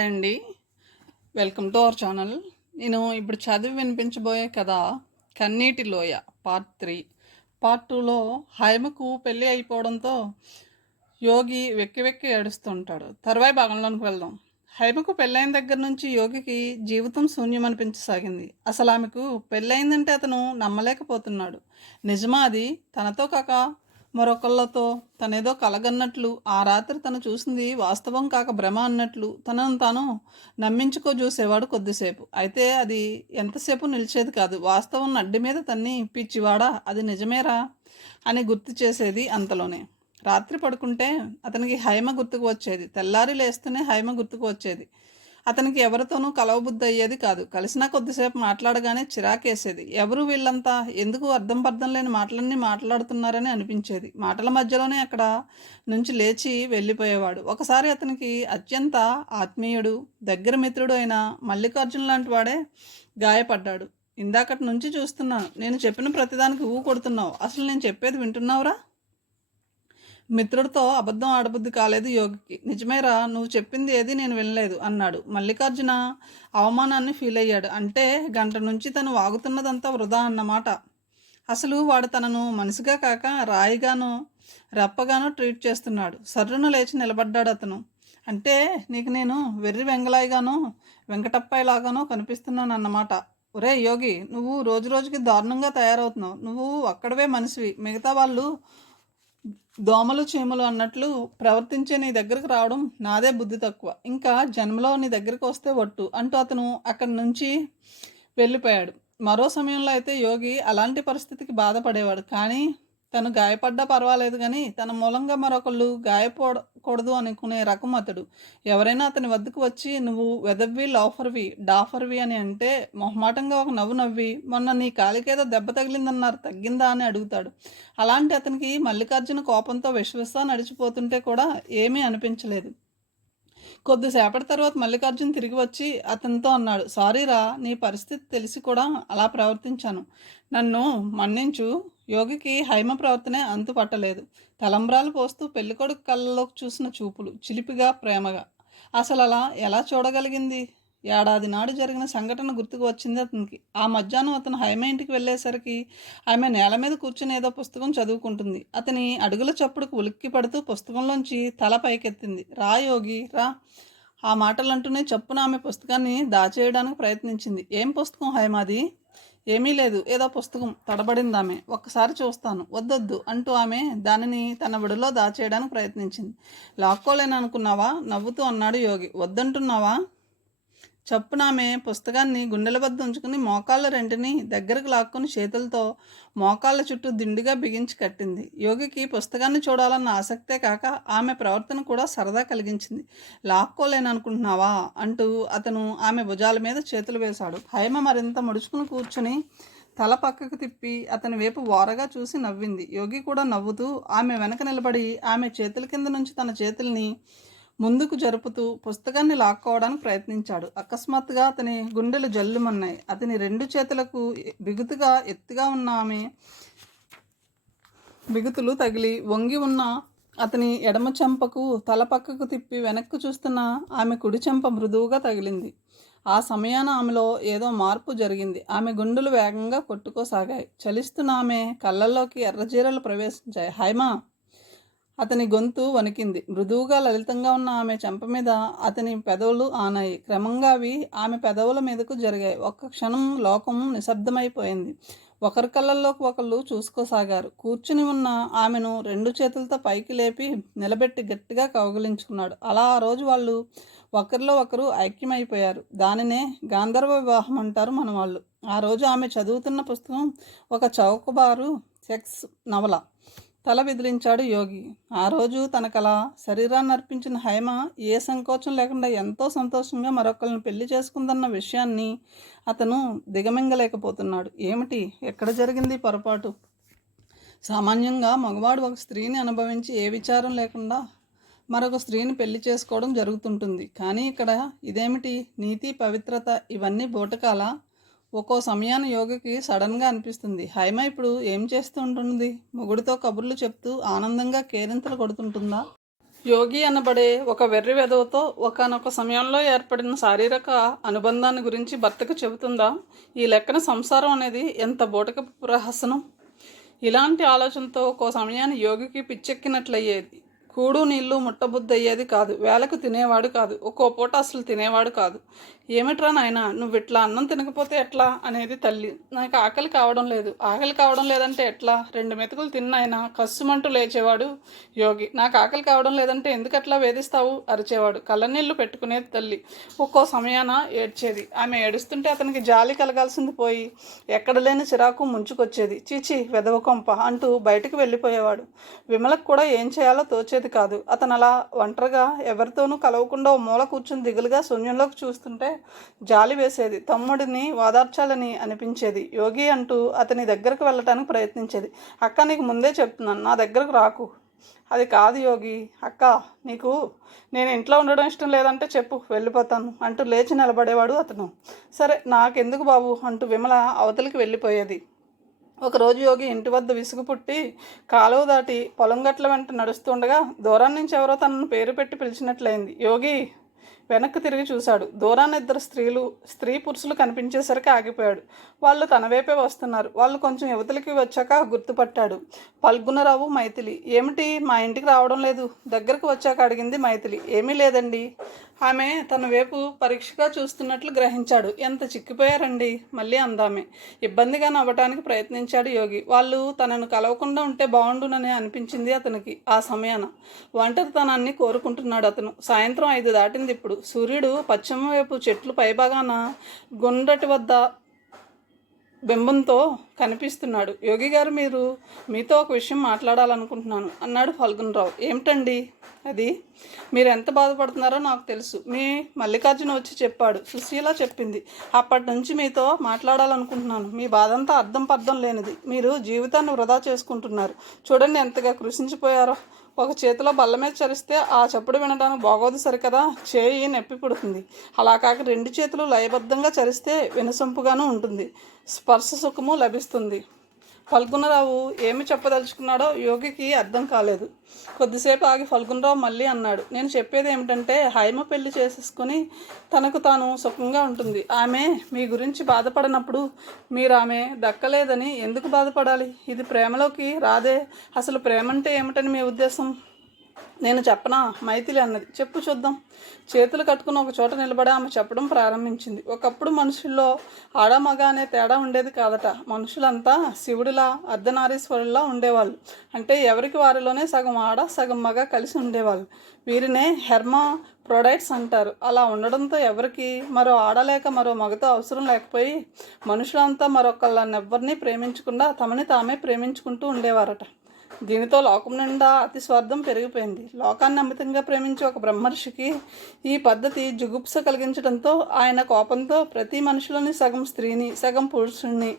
Hi అండి. Welcome to our channel. నేను ఇప్పుడు చదివి వినిపించబోయే కథ 'కన్నీటి లోయ' పార్ట్ 3. పార్ట్ 2లో హైమకు పెళ్ళి అయిపోవడంతో యోగి వెక్కి వెక్కి ఏడుస్తుంటాడు. తర్వాయి భాగంలోనికి వెళ్దాం. హైమకు పెళ్ళైన దగ్గర నుంచి యోగికి జీవితం శూన్యం అనిపించసాగింది. అసలు ఆమెకు పెళ్ళయిందంటే అతను నమ్మలేకపోతున్నాడు. నిజమా అది? తనతో కాక మరొకళ్ళతో తనేదో కలగన్నట్లు, ఆ రాత్రి తను చూసింది వాస్తవం కాక భ్రమ అన్నట్లు తనను తాను నమ్మించుకో చూసేవాడు కొద్దిసేపు. అయితే అది ఎంతసేపు నిలిచేది కాదు. వాస్తవం నడ్డి మీద తన్ని పిచ్చివాడా అది నిజమేరా అని గుర్తు చేసేది అంతలోనే. రాత్రి పడుకుంటే అతనికి హైమ గుర్తుకు వచ్చేది. తెల్లారి లేస్తూనే హైమ గుర్తుకు వచ్చేది. అతనికి ఎవరితోనూ కలవబుద్ధి అయ్యేది కాదు. కలిసినా కొద్దిసేపు మాట్లాడగానే చిరాకేసేది. ఎవరు వీళ్ళంతా, ఎందుకు అర్థం పర్థం లేని మాటలన్నీ మాట్లాడుతున్నారని అనిపించేది. మాటల మధ్యలోనే అక్కడ నుంచి లేచి వెళ్ళిపోయేవాడు. ఒకసారి అతనికి అత్యంత ఆత్మీయుడు, దగ్గర మిత్రుడు అయిన మల్లికార్జున లాంటి వాడే గాయపడ్డాడు. ఇందాకటి నుంచి చూస్తున్నాను, నేను చెప్పిన ప్రతిదానికి ఊ కొడుతున్నావు, అసలు నేను చెప్పేది వింటున్నావురా? మిత్రుడితో అబద్ధం ఆడబుద్ధి కాలేదు యోగికి. నిజమేరా, నువ్వు చెప్పింది ఏది నేను వినలేదు అన్నాడు. మల్లికార్జున అవమానాన్ని ఫీల్ అయ్యాడు. అంటే గంట నుంచి తను వాగుతున్నదంతా వృధా అన్నమాట. అసలు వాడు తనను మనిషిగా కాక రాయిగానో రప్పగానో ట్రీట్ చేస్తున్నాడు. సర్రును లేచి నిలబడ్డాడు అతను. అంటే నీకు నేను వెర్రి వెంగళాయిగానో వెంకటప్పాయిలాగానో కనిపిస్తున్నాను అన్నమాట. ఒరే యోగి, నువ్వు రోజు రోజుకి దారుణంగా తయారవుతున్నావు. నువ్వు అక్కడవే మనిషివి, మిగతా వాళ్ళు దోమలు చీమలు అన్నట్లు ప్రవర్తించే నీ దగ్గరకు రావడం నాదే బుద్ధి తక్కువ. ఇంకా జన్మలో నీ దగ్గరికి వస్తే ఒట్టు అంటూ అతను అక్కడి నుంచి వెళ్ళిపోయాడు. మరో సమయంలో అయితే యోగి అలాంటి పరిస్థితికి బాధపడేవాడు. కానీ తను గాయపడ్డా పర్వాలేదు, కానీ తన మూలంగా మరొకళ్ళు గాయపడకూడదు అనుకునే రకం అతడు. ఎవరైనా అతని వద్దకు వచ్చి నువ్వు వెదవ్వి లాఫర్వి డాఫర్వి అని అంటే మొహమాటంగా ఒక నవ్వు నవ్వి, మొన్న నీ కాలికేదో దెబ్బ తగిలిందన్నారు, తగ్గిందా అని అడుగుతాడు. అలాంటి అతనికి మల్లికార్జున కోపంతో విశ్వసా నడిచిపోతుంటే కూడా ఏమీ అనిపించలేదు. కొద్దిసేపటి తర్వాత మల్లికార్జున్ తిరిగి వచ్చి అతనితో అన్నాడు, సారీరా, నీ పరిస్థితి తెలిసి కూడా అలా ప్రవర్తించాను, నన్ను మన్నించు. యోగికి హైమ ప్రవర్తనే అంతు పట్టలేదు. తలంబ్రాలు పోస్తూ పెళ్ళికొడుకు కళ్ళలోకి చూసిన చూపులు చిలిపిగా ప్రేమగా. అసలు అలా ఎలా చూడగలిగింది? ఏడాది నాడు జరిగిన సంఘటన గుర్తుకు వచ్చింది అతనికి. ఆ మధ్యాహ్నం అతను హైమ ఇంటికి వెళ్ళేసరికి ఆమె నేల మీద కూర్చుని ఏదో పుస్తకం చదువుకుంటుంది. అతని అడుగుల చప్పుడుకు ఉలిక్కి పడుతూ పుస్తకంలోంచి తల పైకెత్తింది. రా యోగి రా. ఆ మాటలంటూనే చప్పున ఆమె పుస్తకాన్ని దాచేయడానికి ప్రయత్నించింది. ఏం పుస్తకం హైమాది? ఏమీ లేదు, ఏదో పుస్తకం. తడబడింది ఆమె. ఒక్కసారి చూస్తాను. వద్దొద్దు అంటూ ఆమె దానిని తన విడిలో దాచేయడానికి ప్రయత్నించింది. లాక్కోలేననుకున్నావా? నవ్వుతూ అన్నాడు యోగి. వద్దంటున్నావా? చప్పున ఆమె పుస్తకాన్ని గుండెల వద్ద ఉంచుకుని మోకాళ్ళ రెంటిని దగ్గరకు లాక్కుని చేతులతో మోకాళ్ళ చుట్టూ దిండుగా బిగించి కట్టింది. యోగికి పుస్తకాన్ని చూడాలన్న ఆసక్తే కాక ఆమె ప్రవర్తన కూడా సరదా కలిగించింది. లాక్కోలేననుకుంటున్నావా అంటూ అతను ఆమె భుజాల మీద చేతులు వేశాడు. హైమ మరింత ముడుచుకుని కూర్చుని తల పక్కకు తిప్పి అతని వైపు ఓరగా చూసి నవ్వింది. యోగి కూడా నవ్వుతూ ఆమె వెనక నిలబడి ఆమె చేతుల కింద నుంచి తన చేతుల్ని ముందుకు జరుపుతూ పుస్తకాన్ని లాక్కోవడానికి ప్రయత్నించాడు. అకస్మాత్తుగా అతని గుండెలు జల్లుమన్నాయి. అతని రెండు చేతులకు బిగుతుగా ఎత్తుగా ఉన్న ఆమె బిగుతులు తగిలి వంగి ఉన్న అతని ఎడమ చెంపకు తల పక్కకు తిప్పి వెనక్కు చూస్తున్న ఆమె కుడి చెంప మృదువుగా తగిలింది. ఆ సమయాన ఆమెలో ఏదో మార్పు జరిగింది. ఆమె గుండెలు వేగంగా కొట్టుకోసాగాయి. చలిస్తున్న ఆమె కళ్ళల్లోకి ఎర్రజీరలు ప్రవేశించాయి. హైమా! అతని గొంతు వణికింది. మృదువుగా లలితంగా ఉన్న ఆమె చెంప మీద అతని పెదవులు ఆనాయి. క్రమంగా అవి ఆమె పెదవుల మీదకు జరిగాయి. ఒక్క క్షణం లోకం నిశ్శబ్దమైపోయింది. ఒకరి కళ్ళల్లోకి ఒకళ్ళు చూసుకోసాగారు. కూర్చుని ఉన్న ఆమెను రెండు చేతులతో పైకి లేపి నిలబెట్టి గట్టిగా కౌగిలించుకున్నాడు. అలా ఆ రోజు వాళ్ళు ఒకరిలో ఒకరు ఐక్యమైపోయారు. దానినే గాంధర్వ వివాహం అంటారు మన వాళ్ళు. ఆ రోజు ఆమె చదువుతున్న పుస్తకం ఒక చౌకబారు సెక్స్ నవల. తల విదిలించాడు యోగి. ఆ రోజు తనకలా శరీరాన్ని అర్పించిన హైమ ఏ సంకోచం లేకుండా ఎంతో సంతోషంగా మరొకరిని పెళ్లి చేసుకుందన్న విషయాన్ని అతను దిగమింగలేకపోతున్నాడు. ఏమిటి, ఎక్కడ జరిగింది పొరపాటు? సామాన్యంగా మగవాడు ఒక స్త్రీని అనుభవించి ఏ విచారం లేకుండా మరొక స్త్రీని పెళ్లి చేసుకోవడం జరుగుతుంటుంది. కానీ ఇక్కడ ఇదేమిటి? నీతి, పవిత్రత ఇవన్నీ బూటకాల? ఒక్కో సమయాన యోగికి సడన్గా అనిపిస్తుంది, హైమ ఇప్పుడు ఏం చేస్తూ ఉంటుంది? మొగుడితో కబుర్లు చెప్తూ ఆనందంగా కేరింతలు కొడుతుంటుందా? యోగి అనబడే ఒక వెర్రి వెధవతో ఒకానొక సమయంలో ఏర్పడిన శారీరక అనుబంధాన్ని గురించి భర్తకు చెబుతుందా? ఈ లెక్కన సంసారం అనేది ఎంత బూటకపు ప్రహసనం! ఇలాంటి ఆలోచనతో ఒక్కో సమయాన్ని యోగికి పిచ్చెక్కినట్లయ్యేది. కూడు నీళ్లు ముట్టబుద్ధి అయ్యేది కాదు. వేళకు తినేవాడు కాదు. ఒక్కో పూట అసలు తినేవాడు కాదు. ఏమిట్రా నాయనా, నువ్వు ఇట్లా అన్నం తినకపోతే ఎట్లా అనేది తల్లి. నాకు ఆకలి కావడం లేదు. ఆకలి కావడం లేదంటే ఎట్లా? 2 మెతుకులు తిన్నాయన కస్సుమంటూ లేచేవాడు యోగి. నాకు ఆకలి కావడం లేదంటే ఎందుకట్లా వేధిస్తావు అరిచేవాడు. కళ్ళనీళ్లు పెట్టుకునేది తల్లి. ఒక్కో సమయాన ఏడ్చేది. ఆమె ఏడుస్తుంటే అతనికి జాలి కలగాల్సింది పోయి ఎక్కడ లేని చిరాకు ముంచుకొచ్చేది. చీచి వెదవ కొంప అంటూ బయటకు వెళ్ళిపోయేవాడు. విమలకు కూడా ఏం చేయాలో తోచేది కాదు. అతను అలా ఒంటరిగా ఎవరితోనూ కలవకుండా ఓ మూల కూర్చుని దిగులుగా శూన్యంలోకి చూస్తుంటే జాలి వేసేది. తమ్ముడిని వాదార్చాలని అనిపించేది. యోగి అంటూ అతని దగ్గరకు వెళ్ళటానికి ప్రయత్నించేది. అక్క, నీకు ముందే చెప్తున్నాను, నా దగ్గరకు రాకు. అది కాదు యోగి. అక్క, నీకు నేను ఇంట్లో ఉండడం ఇష్టం లేదంటే చెప్పు, వెళ్ళిపోతాను అంటూ లేచి నిలబడేవాడు అతను. సరే, నాకెందుకు బాబు అంటూ విమల అవతలికి వెళ్ళిపోయేది. ఒకరోజు యోగి ఇంటి వద్ద విసుగు పుట్టి కాలువ దాటి పొలం గట్ల వెంట నడుస్తుండగా దూరం నుంచి ఎవరో తనను పేరు పెట్టి పిలిచినట్లయింది. యోగి వెనక్కి తిరిగి చూశాడు. దూరాన్ని 2 స్త్రీ పురుషులు కనిపించేసరికి ఆగిపోయాడు. వాళ్ళు తన వైపే వస్తున్నారు. వాళ్ళు కొంచెం యువతలకి వచ్చాక గుర్తుపట్టాడు. ఫల్గుణరావు, మైథిలి. ఏమిటి మా ఇంటికి రావడం లేదు? దగ్గరకు వచ్చాక అడిగింది మైథిలి. ఏమీ లేదండి. ఆమె తన వైపు పరీక్షగా చూస్తున్నట్లు గ్రహించాడు. ఎంత చిక్కిపోయారండి మళ్ళీ అందామె. ఇబ్బందిగా నవ్వటానికి ప్రయత్నించాడు యోగి. వాళ్ళు తనను కలవకుండా ఉంటే బాగుండునని అనిపించింది అతనికి. ఆ సమయాన ఒంటరితనాన్ని కోరుకుంటున్నాడు అతను. సాయంత్రం 5 దాటింది ఇప్పుడు. సూర్యుడు పశ్చిమ వైపు చెట్లు పైభాగాన గుండ్రటి వద్ద బింబంతో కనిపిస్తున్నాడు. యోగి గారు, మీతో ఒక విషయం మాట్లాడాలనుకుంటున్నాను అన్నాడు ఫల్గుణరావు. ఏమిటండి అది? మీరు ఎంత బాధపడుతున్నారో నాకు తెలుసు. మీ మల్లికార్జున వచ్చి చెప్పాడు. సుశీల చెప్పింది. అప్పటి నుంచి మీతో మాట్లాడాలనుకుంటున్నాను. మీ బాధంతా అర్థం పర్థం లేనిది. మీరు జీవితాన్ని వృధా చేసుకుంటున్నారు. చూడండి ఎంతగా కృషించిపోయారో. ఒక చేతిలో బల్ల మీద చరిస్తే ఆ చప్పుడు వినడానికి బాగోదు సరికదా, చేయి నొప్పి పుడుతుంది. అలా కాక 2 చేతులు లయబద్ధంగా చరిస్తే వినసొంపుగాను ఉంటుంది. స్పర్శ సుఖము లభిస్తుంది. ఫల్గుణరావు ఏమి చెప్పదలుచుకున్నాడో యోగికి అర్థం కాలేదు. కొద్దిసేపు ఆగి ఫల్గుణరావు మళ్ళీ అన్నాడు. నేను చెప్పేది ఏమిటంటే, హైమ పెళ్లి చేసేసుకుని తనకు తాను సుఖంగా ఉంటుంది. ఆమె మీ గురించి బాధపడినప్పుడు మీరు ఆమె దక్కలేదని ఎందుకు బాధపడాలి? ఇది ప్రేమలోకి రాదే. అసలు ప్రేమంటే ఏమిటని మీ ఉద్దేశం? నేను చెప్పనా? మైథిలి అన్నది. చెప్పు చూద్దాం. చేతులు కట్టుకుని ఒక చోట నిలబడి ఆమె చెప్పడం ప్రారంభించింది. ఒకప్పుడు మనుషుల్లో ఆడ మగ అనే తేడా ఉండేది కాదట. మనుషులంతా శివుడిలా అర్ధనారీశ్వరుల్లా ఉండేవాళ్ళు. అంటే ఎవరికి వారిలోనే సగం ఆడ సగం మగ కలిసి ఉండేవాళ్ళు. వీరినే హెర్మాఫ్రోడైట్స్ అంటారు. అలా ఉండడంతో ఎవరికి మరో ఆడలేక మరో మగతో అవసరం లేకపోయి మనుషులంతా మరొకళ్ళనెవ్వరినీ ప్రేమించకుండా తమని తామే ప్రేమించుకుంటూ ఉండేవారట. దీనితో లోకం నిండా అతి స్వార్థం పెరిగిపోయింది. లోకాన్ని అమితంగా ప్రేమించే ఒక బ్రహ్మర్షికి ఈ పద్ధతి జుగుప్స కలిగించడంతో ఆయన కోపంతో ప్రతి మనిషిలోని సగం స్త్రీని సగం పురుషుణ్ణి,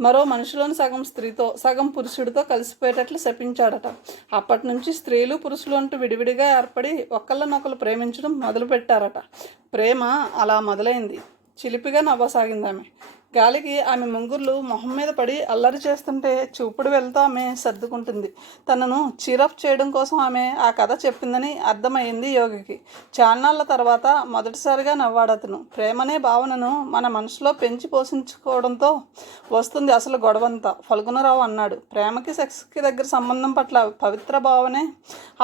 మరో మనిషిలోని సగం స్త్రీతో సగం పురుషుడితో కలిసిపోయేటట్లు శపించాడట. అప్పటి నుంచి స్త్రీలు పురుషులు అంటూ విడివిడిగా ఏర్పడి ఒకళ్ళనొకరు ప్రేమించడం మొదలుపెట్టారట. ప్రేమ అలా మొదలైంది. చిలిపిగా నవ్వసాగింది ఆమె. గాలికి ఆమె ముంగుర్లు మొహం మీద పడి అల్లరి చేస్తుంటే చూపుడు వెళ్తూ ఆమె సర్దుకుంటుంది. తనను చీరప్ చేయడం కోసం ఆమె ఆ కథ చెప్పిందని అర్థమైంది యోగికి. చాన్నాళ్ళ తర్వాత మొదటిసారిగా నవ్వాడతను. ప్రేమనే భావనను మన మనసులో పెంచి పోషించుకోవడంతో వస్తుంది అసలు గొడవంతా, ఫల్గుణరావు అన్నాడు. ప్రేమకి సెక్స్కి దగ్గర సంబంధం పట్ల పవిత్ర భావనే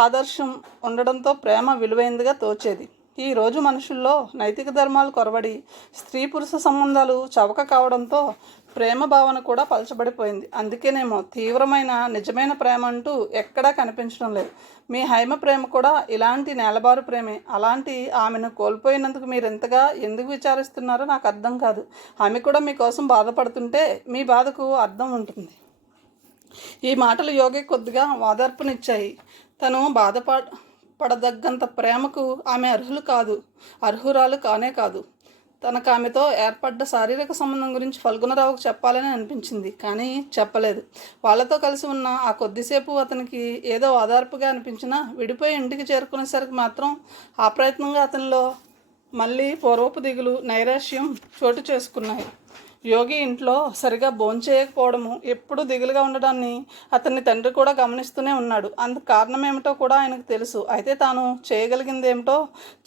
ఆదర్శం ఉండడంతో ప్రేమ విలువైందిగా తోచేది. ఈరోజు మనుషుల్లో నైతిక ధర్మాలు కొరవడి స్త్రీ పురుష సంబంధాలు చవక కావడంతో ప్రేమ భావన కూడా పలచబడిపోయింది. అందుకేనేమో తీవ్రమైన నిజమైన ప్రేమ అంటూ ఎక్కడా కనిపించడం లేదు. మీ హైమ ప్రేమ కూడా ఇలాంటి నేలబారు ప్రేమే. అలాంటి ఆమెను కోల్పోయినందుకు మీరు ఎంతగా ఎందుకు విచారిస్తున్నారో నాకు అర్థం కాదు. ఆమె కూడా మీకోసం బాధపడుతుంటే మీ బాధకు అర్థం ఉంటుంది. ఈ మాటలు యోగి కొద్దిగా వాదార్పునిచ్చాయి. తను పడదగ్గంత ప్రేమకు ఆమె అర్హురాలు కానే కాదు. తనకు ఆమెతో ఏర్పడ్డ శారీరక సంబంధం గురించి ఫల్గుణరావుకు చెప్పాలని అనిపించింది, కానీ చెప్పలేదు. వాళ్ళతో కలిసి ఉన్న ఆ కొద్దిసేపు అతనికి ఏదో ఆధార్పుగా అనిపించినా విడిపోయి ఇంటికి చేరుకునేసరికి మాత్రం ఆ ప్రయత్నంగా అతనిలో మళ్ళీ పూర్వపు దిగులు, నైరాశ్యం చోటు చేసుకున్నాయి. యోగి ఇంట్లో సరిగా భోంచేయకపోవడము, ఎప్పుడూ దిగులుగా ఉండడాన్ని అతని తండ్రి కూడా గమనిస్తూనే ఉన్నాడు. అందుకు కారణం ఏమిటో కూడా ఆయనకు తెలుసు. అయితే తాను చేయగలిగిందేమిటో,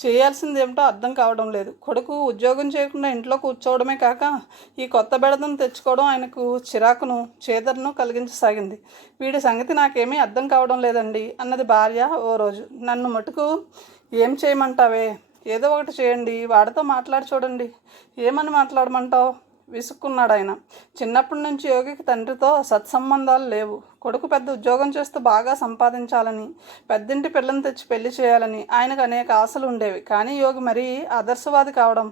చేయాల్సిందేమిటో అర్థం కావడం లేదు. కొడుకు ఉద్యోగం చేయకుండా ఇంట్లో కూర్చోవడమే కాక ఈ కొత్త బెడదను తెచ్చుకోవడం ఆయనకు చిరాకును, చేదరను కలిగించసాగింది. వీడి సంగతి నాకేమీ అర్థం కావడం లేదండి అన్నది భార్య ఓ రోజు. నన్ను మటుకు ఏం చేయమంటావే? ఏదో ఒకటి చేయండి, వాడితో మాట్లాడి చూడండి. ఏమని మాట్లాడమంటావు? విసుక్కున్నాడు ఆయన. చిన్నప్పటి నుంచి యోగికి తండ్రితో సత్సంబంధాలు లేవు. కొడుకు పెద్ద ఉద్యోగం చేస్తూ బాగా సంపాదించాలని, పెద్దింటి పిల్లని తెచ్చి పెళ్లి చేయాలని ఆయనకు అనేక ఆశలు ఉండేవి. కానీ యోగి మరీ ఆదర్శవాది కావడం,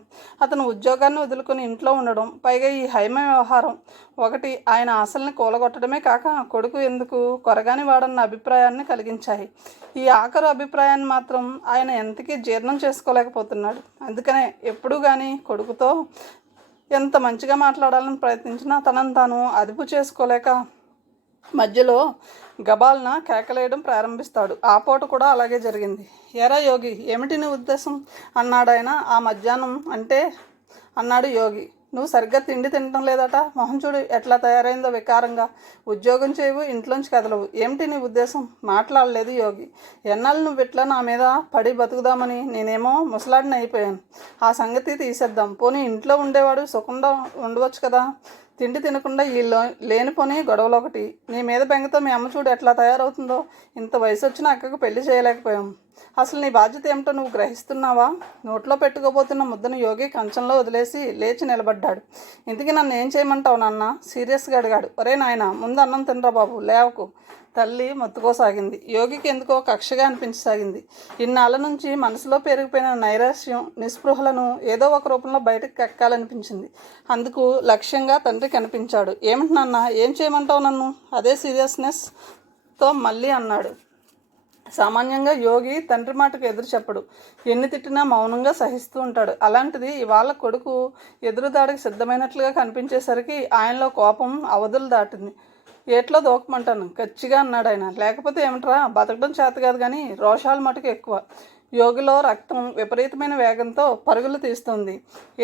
అతను ఉద్యోగాన్ని వదులుకొని ఇంట్లో ఉండడం, పైగా ఈ హైమ వ్యవహారం ఒకటి ఆయన ఆశల్ని కూలగొట్టడమే కాక కొడుకు ఎందుకు కొరగాని వాడన్న అభిప్రాయాన్ని కలిగించాయి. ఈ ఆఖరు అభిప్రాయాన్ని మాత్రం ఆయన ఎంతకీ జీర్ణం చేసుకోలేకపోతున్నాడు. అందుకనే ఎప్పుడూ కానీ కొడుకుతో ఎంత మంచిగా మాట్లాడాలని ప్రయత్నించినా తనను తాను అదుపు చేసుకోలేక మధ్యలో గబాల్న కేకలేయడం ప్రారంభిస్తాడు. ఆ పూట కూడా అలాగే జరిగింది. ఎరా యోగి, ఏమిటి నీ ఉద్దేశం అన్నాడాయన ఆ మధ్యాహ్నం. అన్నాడు యోగి, నువ్వు సరిగ్గా తిండి తినటం లేదట. మొహం చూడు ఎట్లా తయారైందో వికారంగా. ఉద్యోగం చేయవు, ఇంట్లోంచి కదలవు. ఏమిటి నీ ఉద్దేశం? మాట్లాడలేదు యోగి. ఎన్నాళ్ళు నువ్వు ఇట్లా నా మీద పడి బతుకుదామని? నేనేమో ముసలాడిని అయిపోయాను. ఆ సంగతి తీసేద్దాం. పోనీ ఇంట్లో ఉండేవాడు సుఖంగా ఉండవచ్చు కదా. తిండి తినకుండా ఈ లేనిపోని గొడవలు ఒకటి. నీ మీద బెంగతో మీ అమ్మ చూడు ఎట్లా తయారవుతుందో. ఇంత వయసు వచ్చిన అక్కకు పెళ్లి చేయలేకపోయాం. అసలు నీ బాధ్యత ఏమిటో నువ్వు గ్రహిస్తున్నావా? నోట్లో పెట్టుకోబోతున్న ముద్దను యోగి కంచంలో వదిలేసి లేచి నిలబడ్డాడు. ఇంతకీ నన్ను ఏం చేయమంటావు నాన్న? సీరియస్గా అడిగాడు. ఒరే నాయన, ముందు అన్నం తినరా బాబు, లేవకు. తల్లి మొత్తుకోసాగింది. యోగికి ఎందుకో కక్షగా అనిపించసాగింది. ఇన్నాళ్ళ నుంచి మనసులో పెరిగిపోయిన నైరాశ్యం, నిస్పృహలను ఏదో ఒక రూపంలో బయటకు కక్కాలనిపించింది. అందుకు లక్ష్యంగా తండ్రి కనిపించాడు. ఏమిటి నాన్న, ఏం చేయమంటావు నన్ను? అదే సీరియస్నెస్తో మళ్ళీ అన్నాడు. సామాన్యంగా యోగి తండ్రి మాటకు ఎదురు చెప్పడు. ఎన్ని తిట్టినా మౌనంగా సహిస్తూ ఉంటాడు. అలాంటిది ఇవాళ కొడుకు ఎదురుదాడికి సిద్ధమైనట్లుగా కనిపించేసరికి ఆయనలో కోపం అవధులు దాటింది. ఏట్లో దూకమంటాను కచ్చిగా అన్నాడు ఆయన. లేకపోతే ఏమిట్రా, బతకడం చేత కాదు కానీ రోషాలు మటుకు ఎక్కువ. యోగిలో రక్తం విపరీతమైన వేగంతో పరుగులు తీస్తుంది.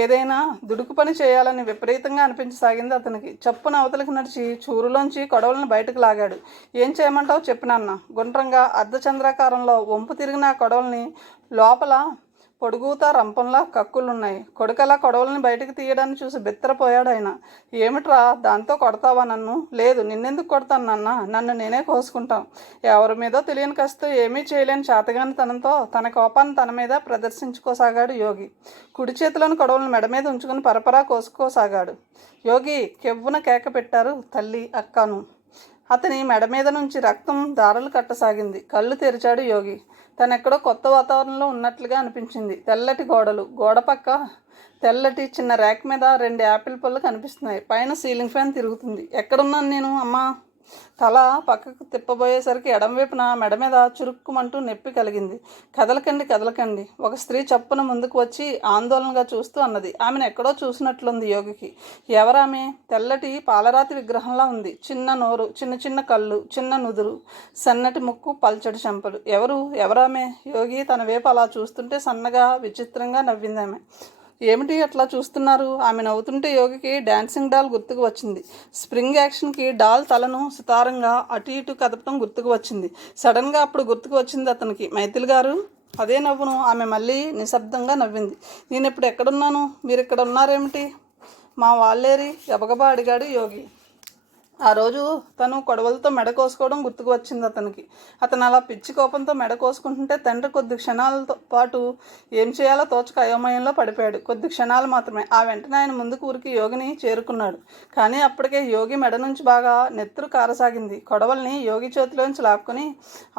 ఏదైనా దుడుకు పని చేయాలని విపరీతంగా అనిపించసాగింది అతనికి. చప్పున అవతలికి నడిచి చూరులోంచి కొడవలను బయటకు లాగాడు. ఏం చేయమంటావు చెప్పినాన్న. గుండ్రంగా అర్ధచంద్రాకారంలో వంపు తిరిగిన కొడవల్ని లోపల పొడుగుతా రంపంలా కక్కులున్నాయి. కొడుకలా కొడవల్ని బయటకు తీయడాన్ని చూసి బిత్తరపోయాడు ఆయన. ఏమిట్రా, దాంతో కొడతావా నన్ను? లేదు, నిన్నెందుకు కొడతాను నాన్న, నన్ను నేనే కోసుకుంటాను. ఎవరి మీదో తెలియని కస్తే ఏమీ చేయలేని చేతగాని తనంతో తన కోపాన్ని తన మీద ప్రదర్శించుకోసాగాడు యోగి. కుడి చేతిలోని కొడవలను మెడ మీద ఉంచుకుని పరపరా కోసుకోసాగాడు. యోగి కెవ్వున కేక పెట్టారు తల్లి, అక్కను. అతని మెడ మీద నుంచి రక్తం దారలు కట్టసాగింది. కళ్ళు తెరిచాడు యోగి. తనెక్కడో కొత్త వాతావరణంలో ఉన్నట్లుగా అనిపించింది. తెల్లటి గోడలు, గోడ పక్క తెల్లటి చిన్న ర్యాక్ మీద 2 యాపిల్ పళ్ళు కనిపిస్తున్నాయి. పైన సీలింగ్ ఫ్యాన్ తిరుగుతుంది. ఎక్కడున్నాను నేను అమ్మా? తల పక్కకు తిప్పబోయేసరికి ఎడంవైపున మెడ మీద చురుక్కుమంటూ నొప్పి కలిగింది. కదలకండి. ఒక స్త్రీ చప్పున ముందుకు వచ్చి ఆందోళనగా చూస్తూ అన్నది. ఆమెను ఎక్కడో చూసినట్లుంది యోగికి. ఎవరామె? తెల్లటి పాలరాతి విగ్రహంలా ఉంది. చిన్న నోరు, చిన్న కళ్ళు, చిన్న నుదురు, సన్నటి ముక్కు, పల్చటి చెంపలు. ఎవరామె? యోగి తన వైపు అలా చూస్తుంటే సన్నగా విచిత్రంగా నవ్వింది ఆమె. ఏమిటి అట్లా చూస్తున్నారు? ఆమె నవ్వుతుంటే యోగికి డాన్సింగ్ డాల్ గుర్తుకు వచ్చింది. స్ప్రింగ్ యాక్షన్కి డాల్ తలను సుతారంగా అటు ఇటు కదపడం గుర్తుకు వచ్చింది. సడన్గా అప్పుడు గుర్తుకు వచ్చింది అతనికి మైథిలి గారు. అదే నవ్వును ఆమె మళ్ళీ నిశ్శబ్దంగా నవ్వింది. నేను ఇప్పుడు ఎక్కడున్నాను? మీరు ఇక్కడ ఉన్నారేమిటి? మా వాళ్ళేరి? గబగబా అడిగాడు యోగి. ఆ రోజు తను కొడవలతో మెడ కోసుకోవడం గుర్తుకు వచ్చింది అతనికి. అతను అలా పిచ్చి కోపంతో మెడ కోసుకుంటుంటే తండ్రి కొద్ది క్షణాలతో పాటు ఏం చేయాలో తోచక అయోమయంలో పడిపోయాడు. కొద్ది క్షణాలు మాత్రమే. ఆ వెంటనే ఆయన ముందుకు ఊరికి యోగిని చేరుకున్నాడు. కానీ అప్పటికే యోగి మెడ నుంచి బాగా నెత్తురు కారసాగింది. కొడవల్ని యోగి చేతిలోంచి లాక్కుని